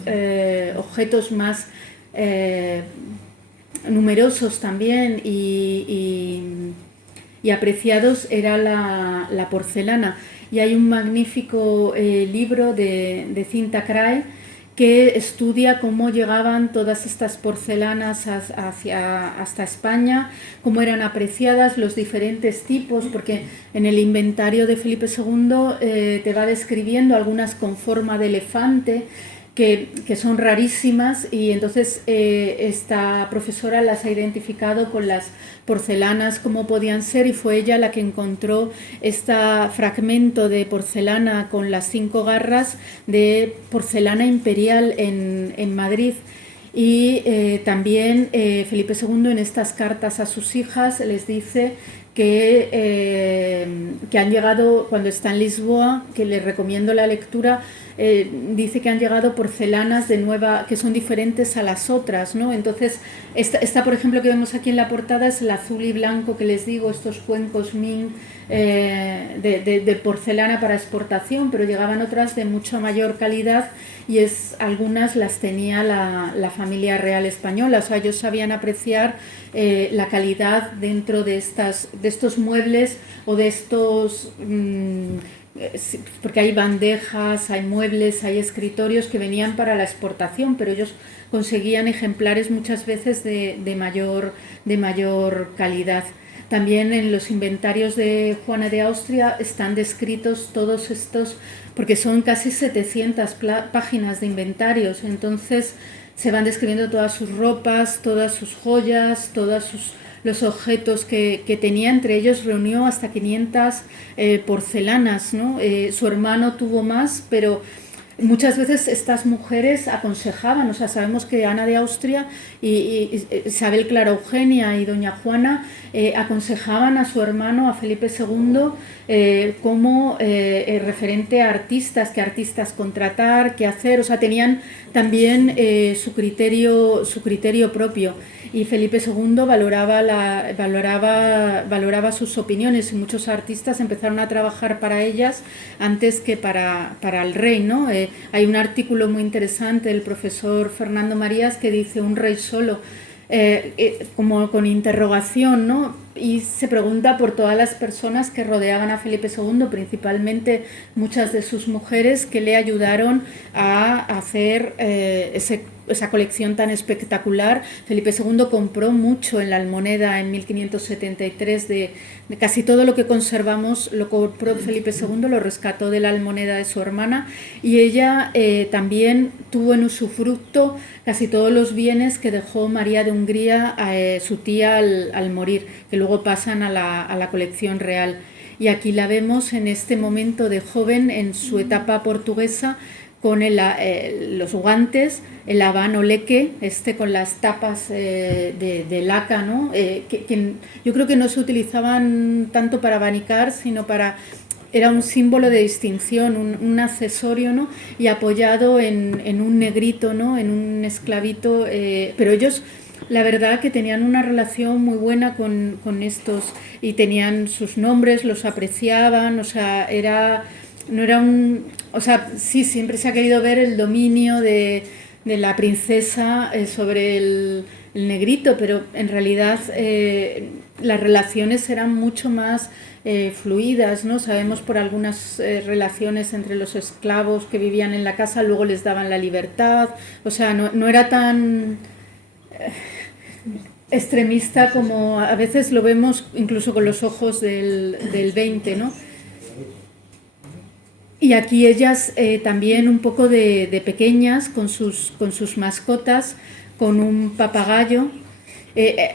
objetos más numerosos también y apreciados era la porcelana. Y hay un magnífico libro de Cinta Crae que estudia cómo llegaban todas estas porcelanas hasta España, cómo eran apreciadas, los diferentes tipos, porque en el inventario de Felipe II te va describiendo algunas con forma de elefante, que son rarísimas, y entonces esta profesora las ha identificado con las porcelanas como podían ser, y fue ella la que encontró este fragmento de porcelana con las 5 garras de porcelana imperial en Madrid. Y también Felipe II, en estas cartas a sus hijas, les dice que han llegado, cuando está en Lisboa, que les recomiendo la lectura, dice que han llegado porcelanas de nueva, que son diferentes a las otras, ¿no? Entonces, esta, por ejemplo, que vemos aquí en la portada, es el azul y blanco que les digo, estos cuencos Ming de porcelana para exportación, pero llegaban otras de mucha mayor calidad, y algunas las tenía la familia real española. O sea, ellos sabían apreciar la calidad dentro de estos muebles o de estos... porque hay bandejas, hay muebles, hay escritorios que venían para la exportación, pero ellos conseguían ejemplares muchas veces de mayor calidad. También en los inventarios de Juana de Austria están descritos todos estos, porque son casi 700 páginas de inventarios. Entonces se van describiendo todas sus ropas, todas sus joyas, los objetos que tenía. Entre ellos reunió hasta 500 porcelanas, ¿no? Su hermano tuvo más, pero muchas veces estas mujeres aconsejaban, o sea, sabemos que Ana de Austria y Isabel Clara Eugenia y doña Juana aconsejaban a su hermano, a Felipe II, como referente a artistas, qué artistas contratar, qué hacer, o sea, tenían también su criterio propio. Y Felipe II valoraba sus opiniones, y muchos artistas empezaron a trabajar para ellas antes que para el rey, ¿no? Hay un artículo muy interesante del profesor Fernando Marías que dice un rey solo, como con interrogación, ¿no? Y se pregunta por todas las personas que rodeaban a Felipe II, principalmente muchas de sus mujeres que le ayudaron a hacer esa colección tan espectacular. Felipe II compró mucho en la Almoneda en 1573, de casi todo lo que conservamos lo compró Felipe II, lo rescató de la Almoneda de su hermana, y ella también tuvo en usufructo casi todos los bienes que dejó María de Hungría, su tía, al morir, que luego pasan a la colección real. Y aquí la vemos en este momento de joven, en su etapa portuguesa, con los guantes, el habano leque, con las tapas de laca, ¿no? Que yo creo que no se utilizaban tanto para abanicar, sino era un símbolo de distinción, un accesorio, ¿no? Y apoyado en un negrito, ¿no? En un esclavito, pero ellos, la verdad, que tenían una relación muy buena con estos, y tenían sus nombres, los apreciaban, o sea, no era o sea, sí, siempre se ha querido ver el dominio de la princesa sobre el negrito, pero en realidad las relaciones eran mucho más fluidas, ¿no? Sabemos por algunas relaciones entre los esclavos que vivían en la casa, luego les daban la libertad, o sea, no era tan extremista como a veces lo vemos incluso con los ojos del 20, ¿no? Y aquí ellas también un poco de pequeñas, con sus mascotas, con un papagayo.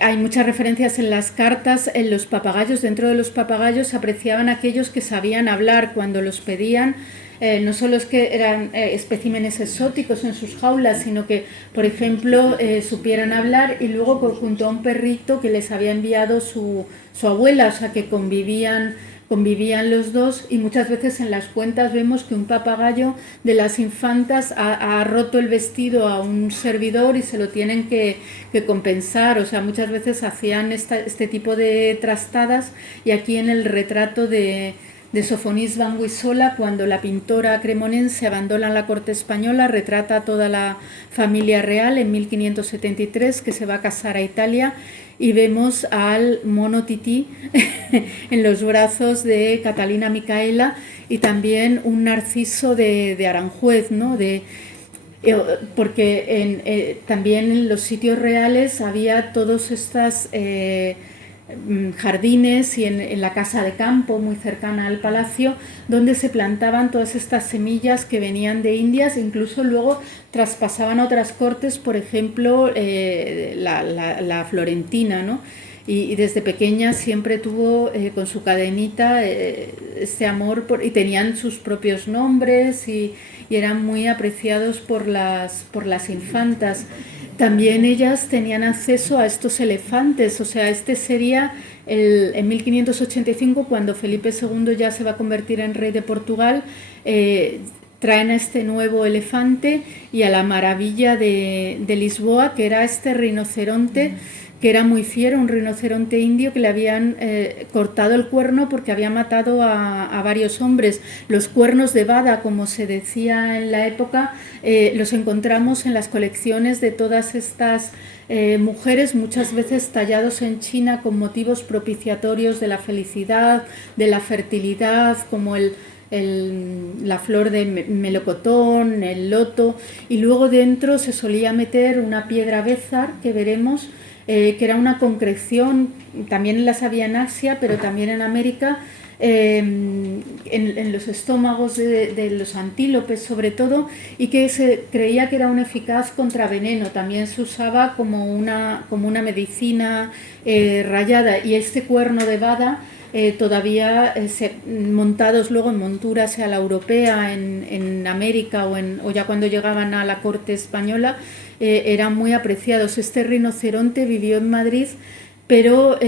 Hay muchas referencias en las cartas, en los papagayos. Dentro de los papagayos apreciaban aquellos que sabían hablar cuando los pedían. No solo es que eran especímenes exóticos en sus jaulas, sino que, por ejemplo, supieran hablar, y luego junto a un perrito que les había enviado su abuela, o sea, que convivían los dos, y muchas veces en las cuentas vemos que un papagayo de las infantas ha roto el vestido a un servidor y se lo tienen que compensar, o sea, muchas veces hacían este tipo de trastadas. Y aquí en el retrato de Sofonis van Guisola, cuando la pintora cremonense abandona la corte española, retrata a toda la familia real en 1573, que se va a casar a Italia, y vemos al mono Tití en los brazos de Catalina Micaela, y también un narciso de Aranjuez, ¿no? Porque también en los sitios reales había todos estas jardines, y en la casa de campo muy cercana al palacio, donde se plantaban todas estas semillas que venían de Indias, e incluso luego traspasaban a otras cortes, por ejemplo la florentina, ¿no? Y desde pequeña siempre tuvo con su cadenita este amor y tenían sus propios nombres, y eran muy apreciados por las infantas. También ellas tenían acceso a estos elefantes, o sea, sería en 1585, cuando Felipe II ya se va a convertir en rey de Portugal, traen a este nuevo elefante, y a la maravilla de Lisboa, que era este rinoceronte, que era muy fiero, un rinoceronte indio que le habían cortado el cuerno porque había matado a varios hombres. Los cuernos de Bada, como se decía en la época, los encontramos en las colecciones de todas estas mujeres, muchas veces tallados en China con motivos propiciatorios de la felicidad, de la fertilidad, como la flor de melocotón, el loto, y luego dentro se solía meter una piedra bézar, que veremos, que era una concreción, también las había en Asia, pero también en América, en los estómagos de los antílopes sobre todo, y que se creía que era un eficaz contraveneno. También se usaba como una medicina rayada, y este cuerno de bada todavía montados luego en monturas a la europea en América o ya cuando llegaban a la corte española eran muy apreciados. Este rinoceronte vivió en Madrid, pero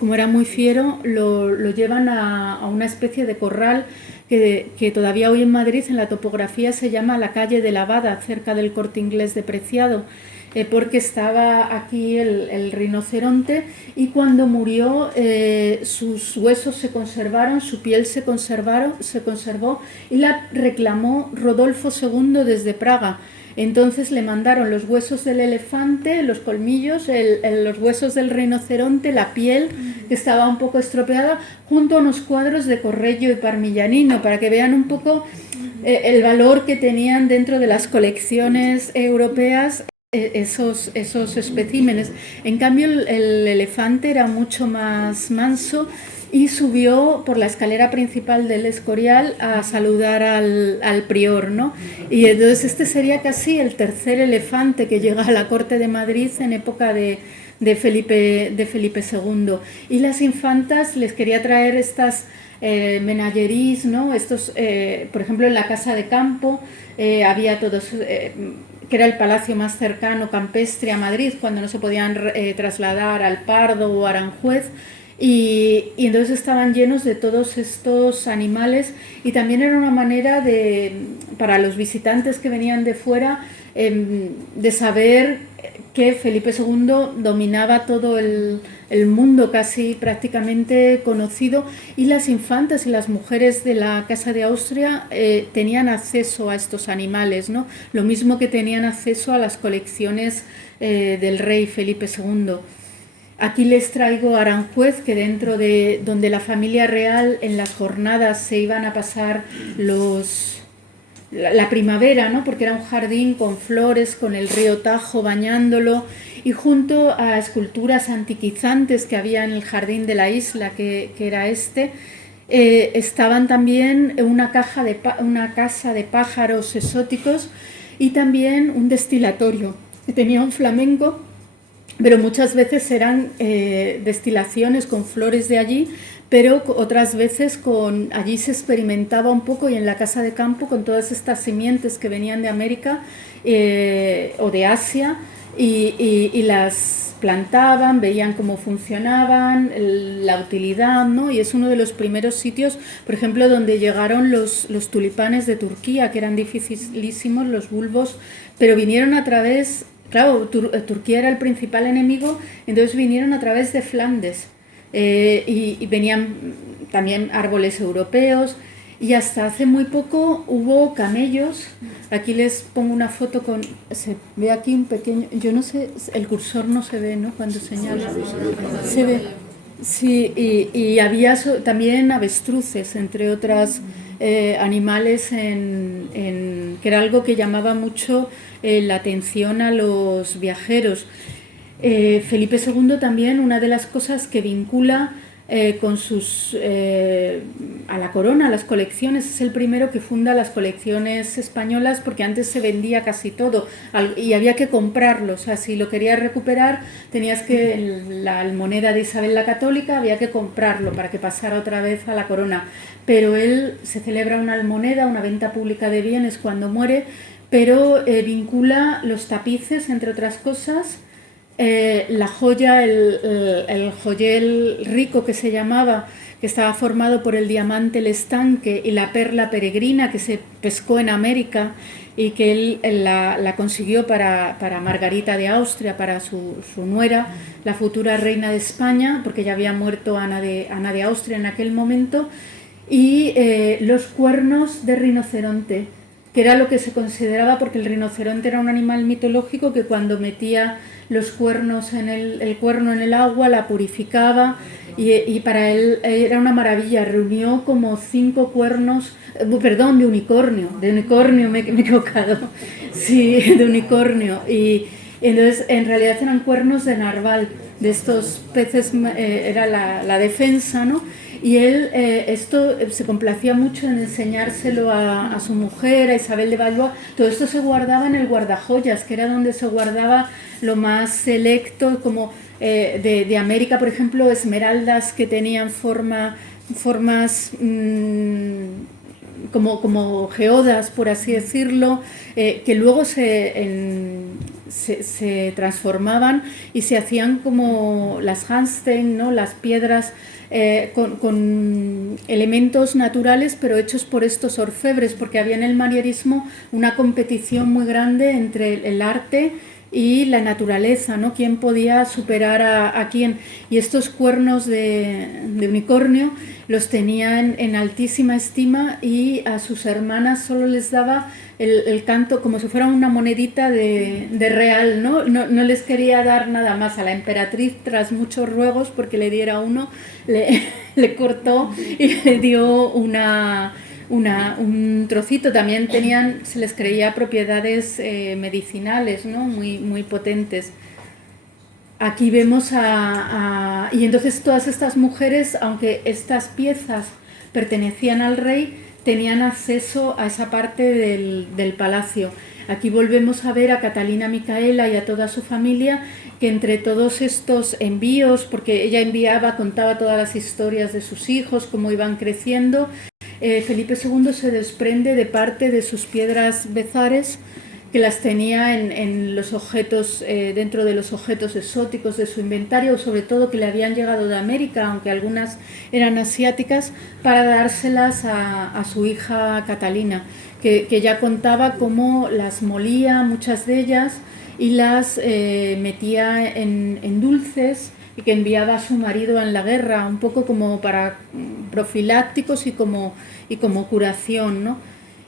como era muy fiero, lo llevan a una especie de corral que todavía hoy en Madrid en la topografía se llama la calle de la Bada, cerca del Corte Inglés de Preciado, porque estaba aquí el rinoceronte, y cuando murió sus huesos se conservaron, su piel se conservó y la reclamó Rodolfo II desde Praga. Entonces le mandaron los huesos del elefante, los colmillos, los huesos del rinoceronte, la piel, que estaba un poco estropeada, junto a unos cuadros de Correggio y Parmigianino, para que vean un poco el valor que tenían dentro de las colecciones europeas esos especímenes. En cambio, el elefante era mucho más manso y subió por la escalera principal del Escorial a saludar al prior, ¿no? Y entonces este sería casi el tercer elefante que llega a la corte de Madrid en época de Felipe II. Y las infantas, les quería traer estas menageries, ¿no? Estos, por ejemplo, en la Casa de Campo había todos... que era el palacio más cercano campestre a Madrid, cuando no se podían trasladar al Pardo o Aranjuez, y entonces estaban llenos de todos estos animales, y también era una manera para los visitantes que venían de fuera de saber que Felipe II dominaba todo el mundo casi prácticamente conocido, y las infantas y las mujeres de la Casa de Austria tenían acceso a estos animales, ¿no? Lo mismo que tenían acceso a las colecciones del rey Felipe II. Aquí les traigo Aranjuez, que dentro de donde la familia real en las jornadas se iban a pasar la primavera, ¿no? Porque era un jardín con flores, con el río Tajo bañándolo, y junto a esculturas antiquizantes que había en el jardín de la isla, que era estaban también una casa de pájaros exóticos, y también un destilatorio que tenía un flamenco, pero muchas veces eran destilaciones con flores de allí, pero otras veces allí se experimentaba un poco, y en la Casa de Campo con todas estas simientes que venían de América o de Asia, y las plantaban, veían cómo funcionaban, la utilidad, ¿no? Y es uno de los primeros sitios, por ejemplo, donde llegaron los tulipanes de Turquía, que eran dificilísimos, los bulbos, pero vinieron a través... Claro, Turquía era el principal enemigo, entonces vinieron a través de Flandes, y venían también árboles europeos, y hasta hace muy poco hubo camellos. Aquí les pongo una foto se ve aquí un pequeño, yo no sé, el cursor no se ve, ¿no? Cuando señala, se ve. Sí, y había también avestruces, entre otras animales, que era algo que llamaba mucho la atención a los viajeros. Felipe II también, una de las cosas que vincula con a la corona, a las colecciones, es el primero que funda las colecciones españolas, porque antes se vendía casi todo y había que comprarlo. O sea, si lo querías recuperar, tenías que, la almoneda de Isabel la Católica, había que comprarlo para que pasara otra vez a la corona. Pero se celebra una almoneda, una venta pública de bienes cuando muere, pero vincula los tapices, entre otras cosas, la joya, el joyel rico que se llamaba, que estaba formado por el diamante El Estanque y la perla peregrina, que se pescó en América y que él la consiguió para Margarita de Austria, para su nuera, la futura reina de España, porque ya había muerto Ana de Austria en aquel momento, y los cuernos de rinoceronte, que era lo que se consideraba, porque el rinoceronte era un animal mitológico que cuando metía los cuernos el cuerno en el agua la purificaba, y para él era una maravilla. Reunió como 5 cuernos, perdón, de unicornio, me he equivocado, sí, de unicornio, y entonces en realidad eran cuernos de narval. estos peces era la defensa, ¿no? Y él esto se complacía mucho en enseñárselo a su mujer, a Isabel de Valois. Todo esto se guardaba en el guardajoyas, que era donde se guardaba lo más selecto, como de América, por ejemplo, esmeraldas que tenían formas como geodas, por así decirlo, que luego se transformaban y se hacían como las Hanstein, ¿no? Las piedras con elementos naturales, pero hechos por estos orfebres, porque había en el manierismo una competición muy grande entre el arte y la naturaleza, ¿no? ¿Quién podía superar a quién? Y estos cuernos de unicornio los tenían en altísima estima, y a sus hermanas solo les daba el canto como si fuera una monedita de real, ¿no? No les quería dar nada más. A la emperatriz, tras muchos ruegos porque le diera uno, le cortó y le dio un trocito. También se les creía propiedades medicinales, ¿no? Muy potentes. Aquí vemos y entonces todas estas mujeres, aunque estas piezas pertenecían al rey, tenían acceso a esa parte del palacio. Aquí volvemos a ver a Catalina Micaela y a toda su familia, que entre todos estos envíos, porque ella contaba todas las historias de sus hijos, cómo iban creciendo, Felipe II se desprende de parte de sus piedras bezares, que las tenía en los objetos, dentro de los objetos exóticos de su inventario, sobre todo que le habían llegado de América, aunque algunas eran asiáticas, para dárselas a su hija Catalina, que ya contaba cómo las molía, muchas de ellas, y las metía en dulces, y que enviaba a su marido en la guerra, un poco como para profilácticos y como curación, ¿no?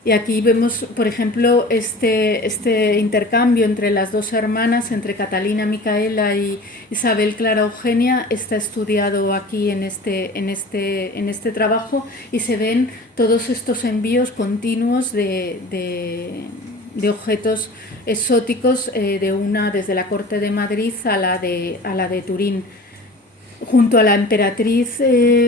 Y aquí vemos, por ejemplo, este intercambio entre las dos hermanas, entre Catalina Micaela y Isabel Clara Eugenia, está estudiado aquí en este trabajo, y se ven todos estos envíos continuos de objetos exóticos, desde la corte de Madrid a la de Turín. Junto a la emperatriz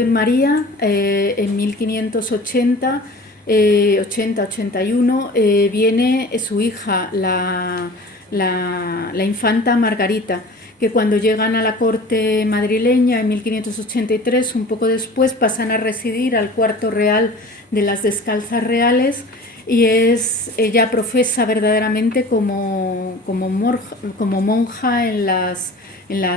María, en 1580, 80-81, viene su hija, la infanta Margarita, que cuando llegan a la corte madrileña en 1583, un poco después, pasan a residir al cuarto real de las Descalzas Reales, y ella profesa verdaderamente como monja en las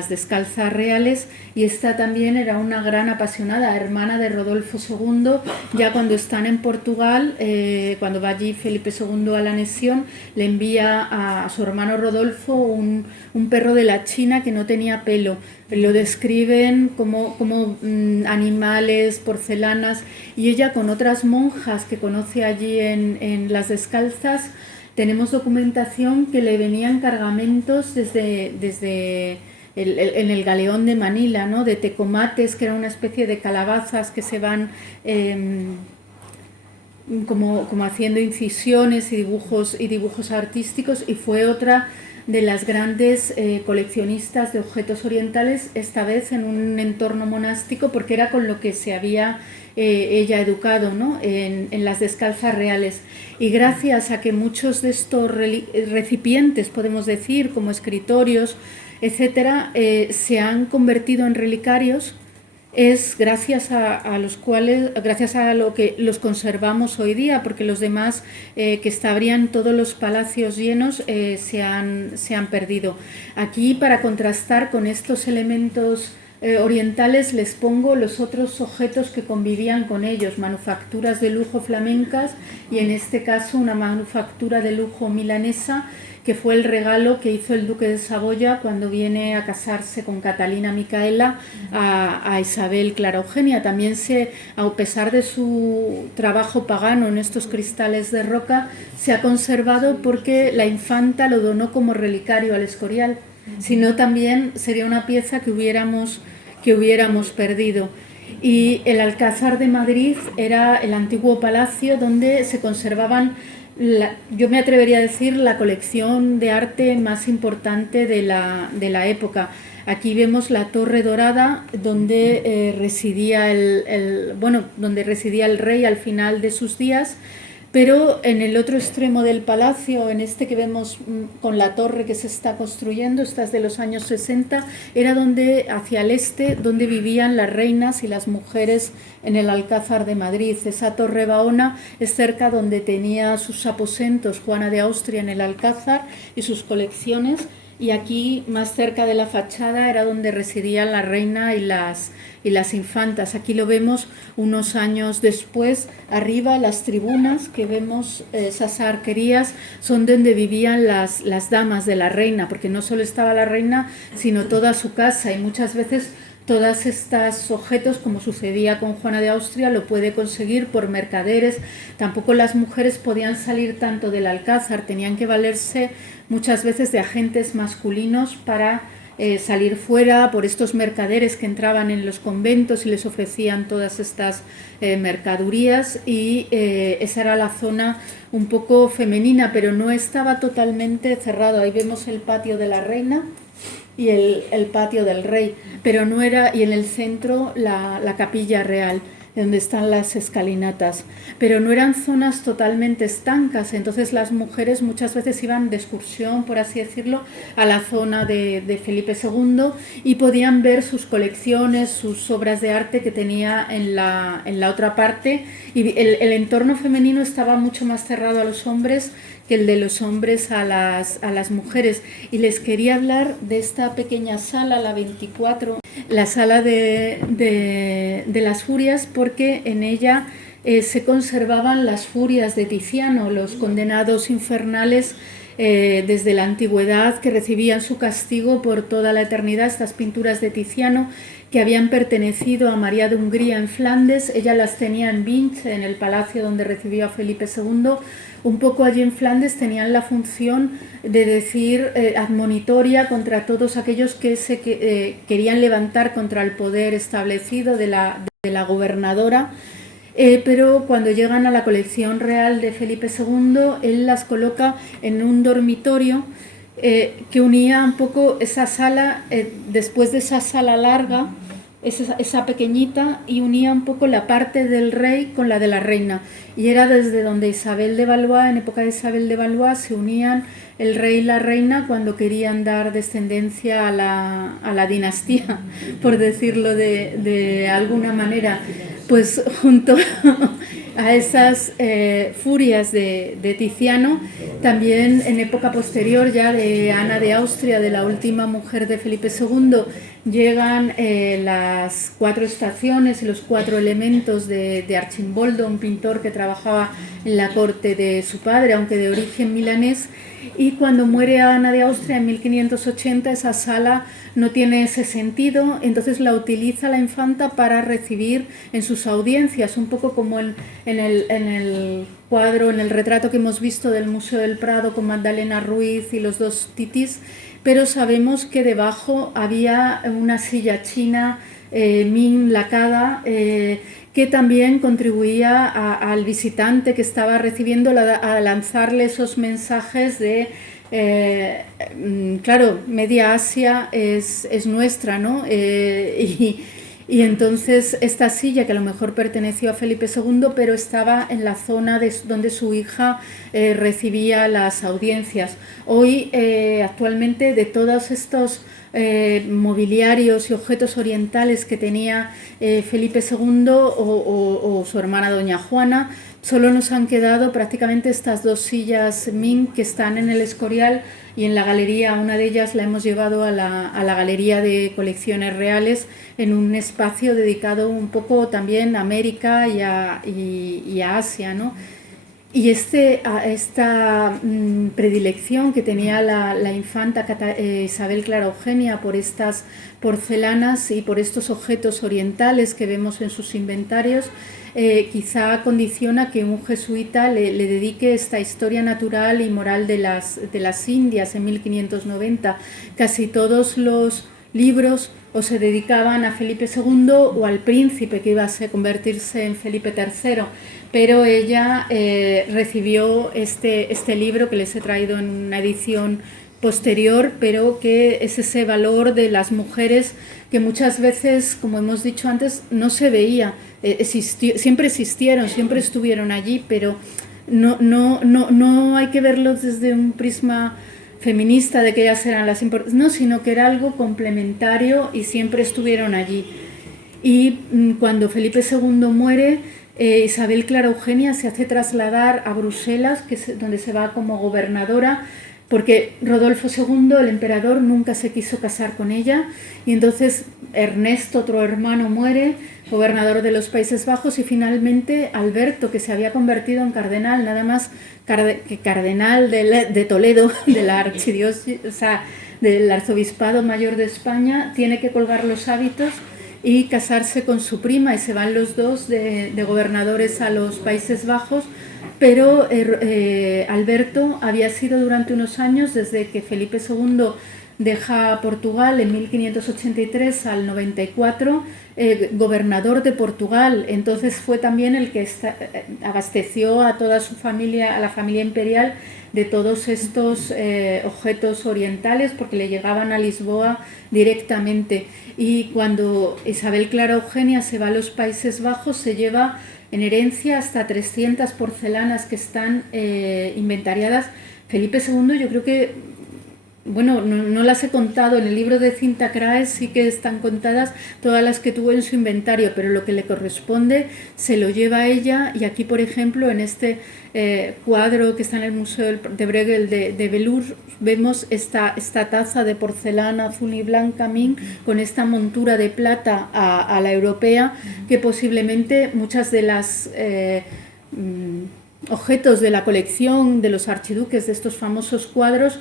Descalzas Reales, y esta también era una gran apasionada, hermana de Rodolfo II. Ya cuando están en Portugal, cuando va allí Felipe II a la anexión, le envía a su hermano Rodolfo un perro de la China que no tenía pelo. Lo describen como animales, porcelanas, y ella, con otras monjas que conoce allí en las Descalzas, tenemos documentación que le venían cargamentos desde en el galeón de Manila, ¿no? De tecomates, que era una especie de calabazas que se van como haciendo incisiones y dibujos artísticos, y fue otra de las grandes coleccionistas de objetos orientales, esta vez en un entorno monástico, porque era con lo que se había ella educado, ¿no? en las Descalzas Reales. Y gracias a que muchos de estos recipientes, podemos decir, como escritorios, etcétera, se han convertido en relicarios, es gracias a lo que los conservamos hoy día, porque los demás que estarían todos los palacios llenos se han perdido. Aquí, para contrastar con estos elementos orientales, les pongo los otros objetos que convivían con ellos, manufacturas de lujo flamencas, y en este caso una manufactura de lujo milanesa, que fue el regalo que hizo el duque de Saboya cuando viene a casarse con Catalina Micaela a Isabel Clara Eugenia. También a pesar de su trabajo pagano en estos cristales de roca, se ha conservado porque la infanta lo donó como relicario al Escorial. Si no, también sería una pieza que hubiéramos perdido. Y el Alcázar de Madrid era el antiguo palacio donde se conservaban yo me atrevería a decir, la colección de arte más importante de la época. Aquí vemos la Torre Dorada, donde residía donde residía el rey al final de sus días, pero en el otro extremo del palacio, en este que vemos con la torre que se está construyendo, esta es de los años 60, era donde, hacia el este, donde vivían las reinas y las mujeres en el Alcázar de Madrid. Esa Torre Baona es cerca donde tenía sus aposentos Juana de Austria en el Alcázar y sus colecciones, y aquí, más cerca de la fachada, era donde residían la reina y las infantas. Aquí lo vemos unos años después. Arriba, las tribunas que vemos, esas arquerías, son donde vivían las damas de la reina, porque no solo estaba la reina, sino toda su casa, y muchas veces todos estos objetos, como sucedía con Juana de Austria, lo puede conseguir por mercaderes. Tampoco las mujeres podían salir tanto del Alcázar, tenían que valerse muchas veces de agentes masculinos para salir fuera, por estos mercaderes que entraban en los conventos y les ofrecían todas estas mercadurías, y esa era la zona un poco femenina, pero no estaba totalmente cerrado. Ahí vemos el patio de la reina y el patio del rey, pero no era, y en el centro la capilla real, donde están las escalinatas, pero no eran zonas totalmente estancas. Entonces las mujeres muchas veces iban de excursión, por así decirlo, a la zona de Felipe II, y podían ver sus colecciones, sus obras de arte que tenía en la otra parte, y el entorno femenino estaba mucho más cerrado a los hombres que el de los hombres a las mujeres. Y les quería hablar de esta pequeña sala, la 24, la sala de las Furias, porque en ella se conservaban las furias de Tiziano, los condenados infernales desde la antigüedad, que recibían su castigo por toda la eternidad. Estas pinturas de Tiziano, que habían pertenecido a María de Hungría en Flandes, ella las tenía en Binch, en el palacio donde recibió a Felipe II. Un poco allí en Flandes tenían la función de decir admonitoria contra todos aquellos que querían levantar contra el poder establecido de la gobernadora. Pero cuando llegan a la colección real de Felipe II, él las coloca en un dormitorio que unía un poco esa sala, después de esa sala larga, esa pequeñita, y unía un poco la parte del rey con la de la reina, y era desde donde Isabel de Valois, en época de Isabel de Valois, se unían el rey y la reina cuando querían dar descendencia a la dinastía, por decirlo de alguna manera. Pues junto a esas furias de Tiziano, también en época posterior, ya de Ana de Austria, de la última mujer de Felipe II, llegan las 4 estaciones y los 4 elementos de Arcimboldo, un pintor que trabajaba en la corte de su padre, aunque de origen milanés. Y cuando muere Ana de Austria en 1580, esa sala no tiene ese sentido, entonces la utiliza la infanta para recibir en sus audiencias, un poco como en el cuadro, en el retrato que hemos visto del Museo del Prado con Magdalena Ruiz y los 2 titis, pero sabemos que debajo había una silla china Ming lacada, que también contribuía al visitante que estaba recibiendo a lanzarle esos mensajes de claro, Media Asia es nuestra, ¿no? Y entonces esta silla, que a lo mejor perteneció a Felipe II, pero estaba en la zona donde su hija recibía las audiencias. Hoy, actualmente, de todos estos mobiliarios y objetos orientales que tenía Felipe II o su hermana Doña Juana, solo nos han quedado prácticamente estas 2 sillas Ming que están en el Escorial y en la galería. Una de ellas la hemos llevado a la Galería de Colecciones Reales, en un espacio dedicado un poco también a América y a Asia, ¿no? Y esta predilección que tenía la infanta Isabel Clara Eugenia por estas porcelanas y por estos objetos orientales que vemos en sus inventarios, quizá condiciona que un jesuita le dedique esta historia natural y moral de las Indias en 1590. Casi todos los libros o se dedicaban a Felipe II o al príncipe que iba a convertirse en Felipe III, pero ella recibió este libro que les he traído en una edición posterior, pero que es ese valor de las mujeres que muchas veces, como hemos dicho antes, no se veía. Siempre existieron, siempre estuvieron allí, pero no hay que verlos desde un prisma feminista de que ellas eran las importantes, no, sino que era algo complementario y siempre estuvieron allí. Y cuando Felipe II muere, Isabel Clara Eugenia se hace trasladar a Bruselas, donde se va como gobernadora, porque Rodolfo II, el emperador, nunca se quiso casar con ella, y entonces Ernesto, otro hermano, muere, gobernador de los Países Bajos, y finalmente Alberto, que se había convertido en cardenal, nada más que cardenal de Toledo, de la archidiócesis, o sea, del arzobispado mayor de España, tiene que colgar los hábitos y casarse con su prima, y se van los dos de gobernadores a los Países Bajos. Pero Alberto había sido durante unos años, desde que Felipe II deja Portugal en 1583 al 94, gobernador de Portugal. Entonces fue también el que abasteció a toda su familia, a la familia imperial, de todos estos objetos orientales, porque le llegaban a Lisboa directamente. Y cuando Isabel Clara Eugenia se va a los Países Bajos, se lleva en herencia hasta 300 porcelanas que están inventariadas. Felipe II, yo creo que, bueno, no las he contado, en el libro de Cinta Craes sí que están contadas todas las que tuvo en su inventario, pero lo que le corresponde se lo lleva a ella. Y aquí, por ejemplo, en este cuadro que está en el Museo de Bruegel de Velour, vemos esta taza de porcelana azul y blanca Ming, con esta montura de plata a la europea, que posiblemente muchas de las objetos de la colección de los archiduques de estos famosos cuadros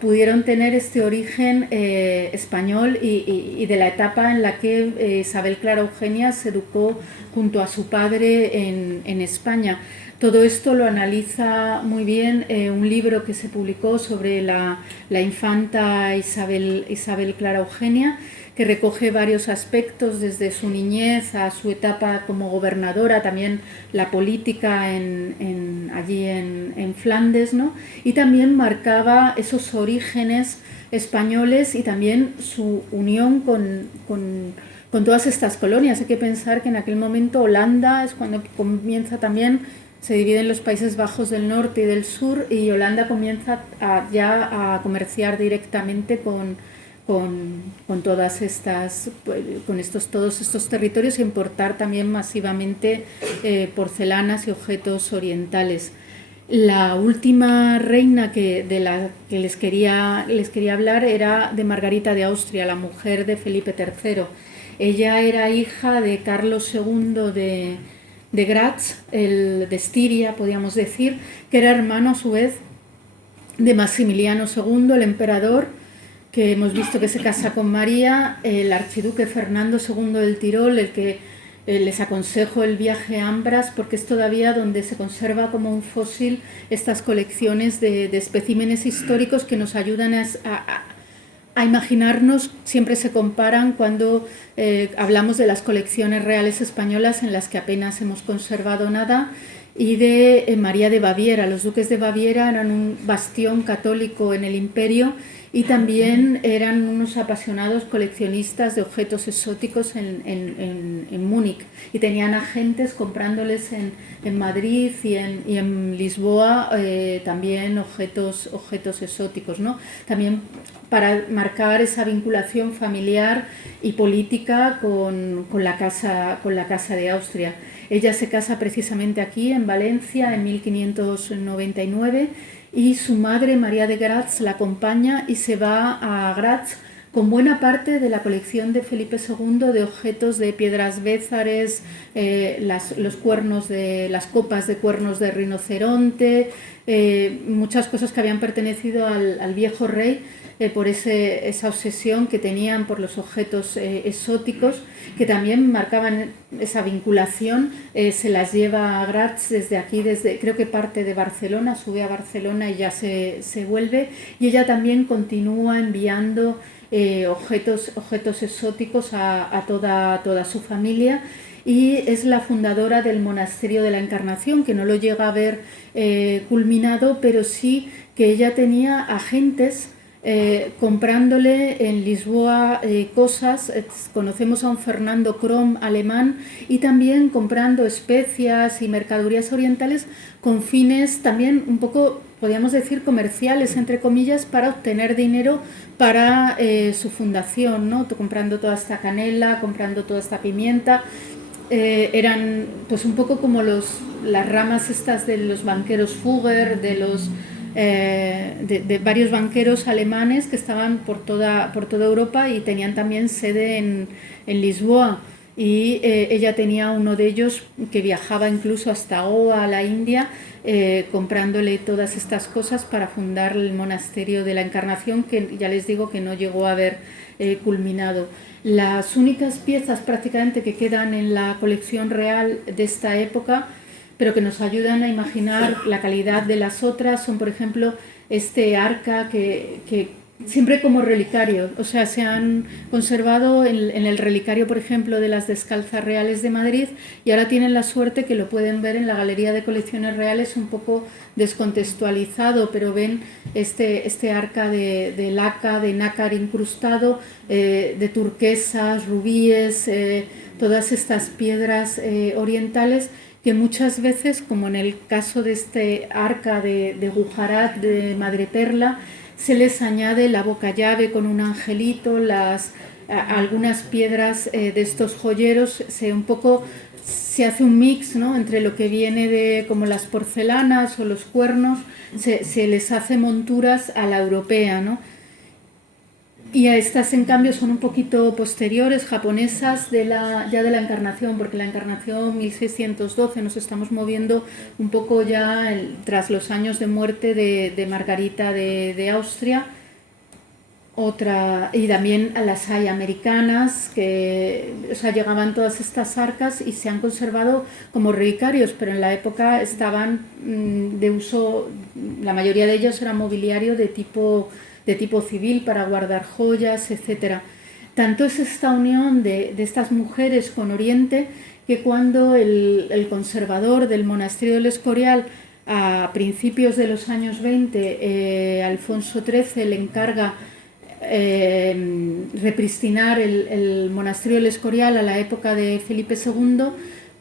pudieron tener este origen español y de la etapa en la que Isabel Clara Eugenia se educó junto a su padre en España. Todo esto lo analiza muy bien un libro que se publicó sobre la infanta Isabel Clara Eugenia, que recoge varios aspectos, desde su niñez a su etapa como gobernadora, también la política allí en Flandes, ¿no? Y también marcaba esos orígenes españoles y también su unión con todas estas colonias. Hay que pensar que en aquel momento Holanda es cuando comienza también, se dividen los Países Bajos del norte y del sur, y Holanda comienza ya a comerciar directamente con todas estas, todos estos territorios, e importar también masivamente porcelanas y objetos orientales. La última reina de la que les quería hablar era de Margarita de Austria, la mujer de Felipe III. Ella era hija de Carlos II de Graz, de Estiria, podríamos decir, que era hermano a su vez de Maximiliano II, el emperador, que hemos visto que se casa con María, el archiduque Fernando II del Tirol, el que les aconsejo el viaje a Ambras, porque es todavía donde se conserva como un fósil estas colecciones de especímenes históricos que nos ayudan a imaginarnos. Siempre se comparan cuando hablamos de las colecciones reales españolas, en las que apenas hemos conservado nada, y de María de Baviera. Los duques de Baviera eran un bastión católico en el imperio, y también eran unos apasionados coleccionistas de objetos exóticos en Múnich, y tenían agentes comprándoles en Madrid y en Lisboa también objetos exóticos, ¿no? También para marcar esa vinculación familiar y política con la casa de Austria. Ella se casa precisamente aquí, en Valencia, en 1599, y su madre, María de Graz, la acompaña y se va a Graz con buena parte de la colección de Felipe II de objetos de piedras bézares, las copas de cuernos de rinoceronte, muchas cosas que habían pertenecido al viejo rey, por esa obsesión que tenían por los objetos exóticos, que también marcaban esa vinculación. Se las lleva a Graz desde aquí, creo que parte de Barcelona, sube a Barcelona y ya se vuelve, y ella también continúa enviando objetos exóticos a toda su familia. y es la fundadora del Monasterio de la Encarnación, que no lo llega a ver culminado, pero sí que ella tenía agentes comprándole en Lisboa cosas. Conocemos a un Fernando Krom alemán, y también comprando especias y mercaderías orientales con fines también un poco, podríamos decir, comerciales, entre comillas, para obtener dinero para su fundación, ¿no? Comprando toda esta canela, comprando toda esta pimienta. Eran pues un poco como las ramas estas de los banqueros Fugger, de varios banqueros alemanes que estaban por toda Europa y tenían también sede en Lisboa. Y ella tenía uno de ellos que viajaba incluso hasta Goa, a la India, comprándole todas estas cosas para fundar el Monasterio de la Encarnación, que ya les digo que no llegó a haber culminado. Las únicas piezas prácticamente que quedan en la colección real de esta época, pero que nos ayudan a imaginar la calidad de las otras, son, por ejemplo, este arca que siempre como relicario, o sea, se han conservado en el relicario, por ejemplo, de las Descalzas Reales de Madrid, y ahora tienen la suerte que lo pueden ver en la Galería de Colecciones Reales, un poco descontextualizado, pero ven este arca de laca, de nácar incrustado, de turquesas, rubíes, todas estas piedras orientales, que muchas veces, como en el caso de este arca de Gujarat, de madreperla, se les añade la boca llave con un angelito, algunas piedras de estos joyeros, se hace un mix, ¿no?, entre lo que viene de como las porcelanas o los cuernos, se les hace monturas a la europea, ¿no? Y a estas, en cambio, son un poquito posteriores, japonesas, ya de la Encarnación, porque la Encarnación 1612, nos estamos moviendo un poco ya tras los años de muerte de Margarita de Austria. Y también a las hay americanas, que, o sea, llegaban todas estas arcas y se han conservado como relicarios, pero en la época estaban de uso, la mayoría de ellos era mobiliario de tipo civil para guardar joyas, etc. Tanto es esta unión de estas mujeres con Oriente, que cuando el conservador del monasterio del Escorial, a principios de los años 20, Alfonso XIII, le encarga repristinar el monasterio del Escorial a la época de Felipe II,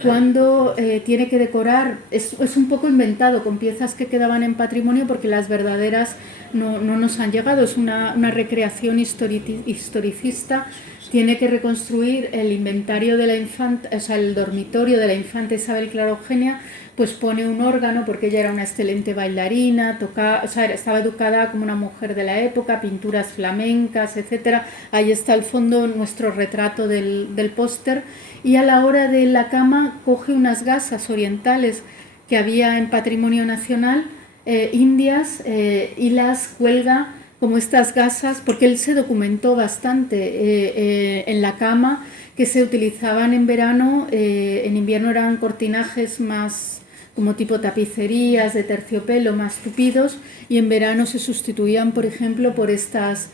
cuando tiene que decorar, es un poco inventado con piezas que quedaban en patrimonio, porque las verdaderas no nos han llegado, es una recreación historicista. Tiene que reconstruir el inventario de la infanta, o sea, el dormitorio de la infanta Isabel Clara Eugenia, pues pone un órgano, porque ella era una excelente bailarina, o sea, estaba educada como una mujer de la época, pinturas flamencas, etc. Ahí está al fondo nuestro retrato del póster. Y a la hora de la cama coge unas gasas orientales que había en Patrimonio Nacional, indias, y las cuelga como estas gasas, porque él se documentó bastante en la cama, que se utilizaban en verano, en invierno eran cortinajes más como tipo tapicerías de terciopelo más tupidos, y en verano se sustituían, por ejemplo, por estas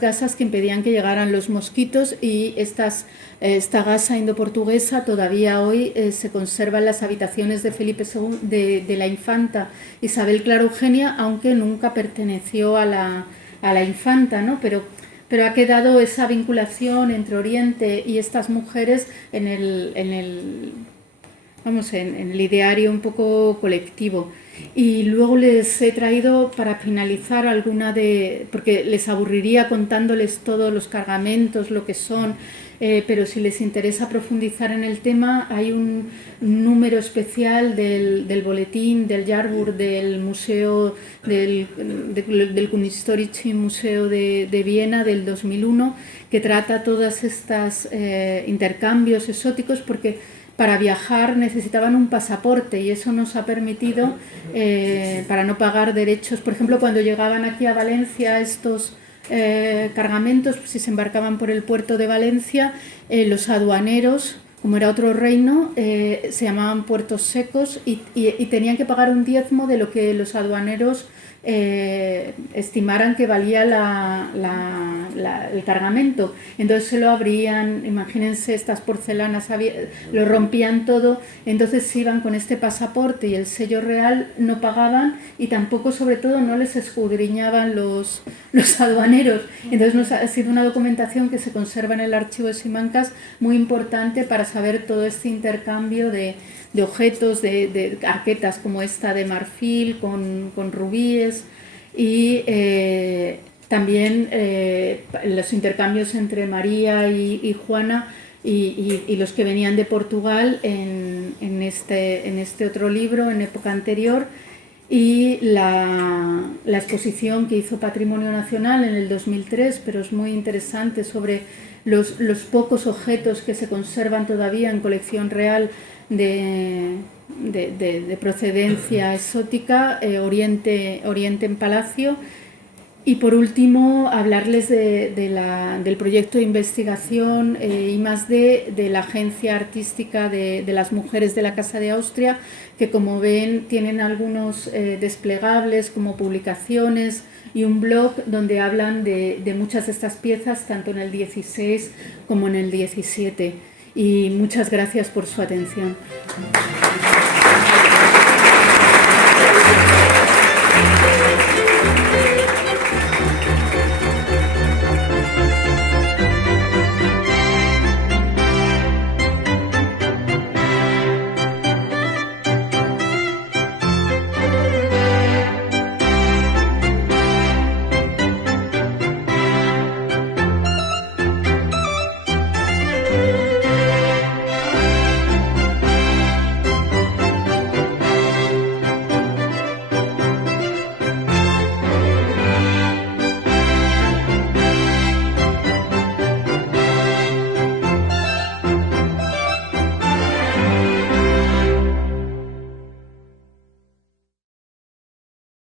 gasas que impedían que llegaran los mosquitos. Y esta gasa indoportuguesa todavía hoy se conserva en las habitaciones de Felipe II, de la infanta Isabel Clara Eugenia, aunque nunca perteneció a la infanta, ¿no? Pero ha quedado esa vinculación entre Oriente y estas mujeres en el ideario un poco colectivo. Y luego les he traído, para finalizar, porque les aburriría contándoles todos los cargamentos, lo que son, pero si les interesa profundizar en el tema, hay un número especial del boletín del Jahrbuch del Museo del Kunsthistorische Museo de Viena del 2001, que trata todas estas intercambios exóticos, porque para viajar necesitaban un pasaporte, y eso nos ha permitido, para no pagar derechos, por ejemplo, cuando llegaban aquí a Valencia estos cargamentos, si se embarcaban por el puerto de Valencia, los aduaneros, como era otro reino, se llamaban puertos secos, y tenían que pagar un diezmo de lo que los aduaneros estimaran que valía el cargamento. Entonces se lo abrían, imagínense estas porcelanas, lo rompían todo, entonces si iban con este pasaporte y el sello real no pagaban y tampoco, sobre todo, no les escudriñaban los aduaneros. Entonces ha sido una documentación que se conserva en el archivo de Simancas muy importante para saber todo este intercambio de objetos, de arquetas como esta de marfil con rubíes y también los intercambios entre María y Juana y los que venían de Portugal en este otro libro en época anterior, y la exposición que hizo Patrimonio Nacional en el 2003, pero es muy interesante, sobre los pocos objetos que se conservan todavía en colección real de procedencia exótica, Oriente en Palacio. Y por último, hablarles del proyecto de investigación I+D de la Agencia Artística de las Mujeres de la Casa de Austria, que como ven tienen algunos desplegables como publicaciones y un blog donde hablan de muchas de estas piezas, tanto en el 16 como en el 17. Y muchas gracias por su atención.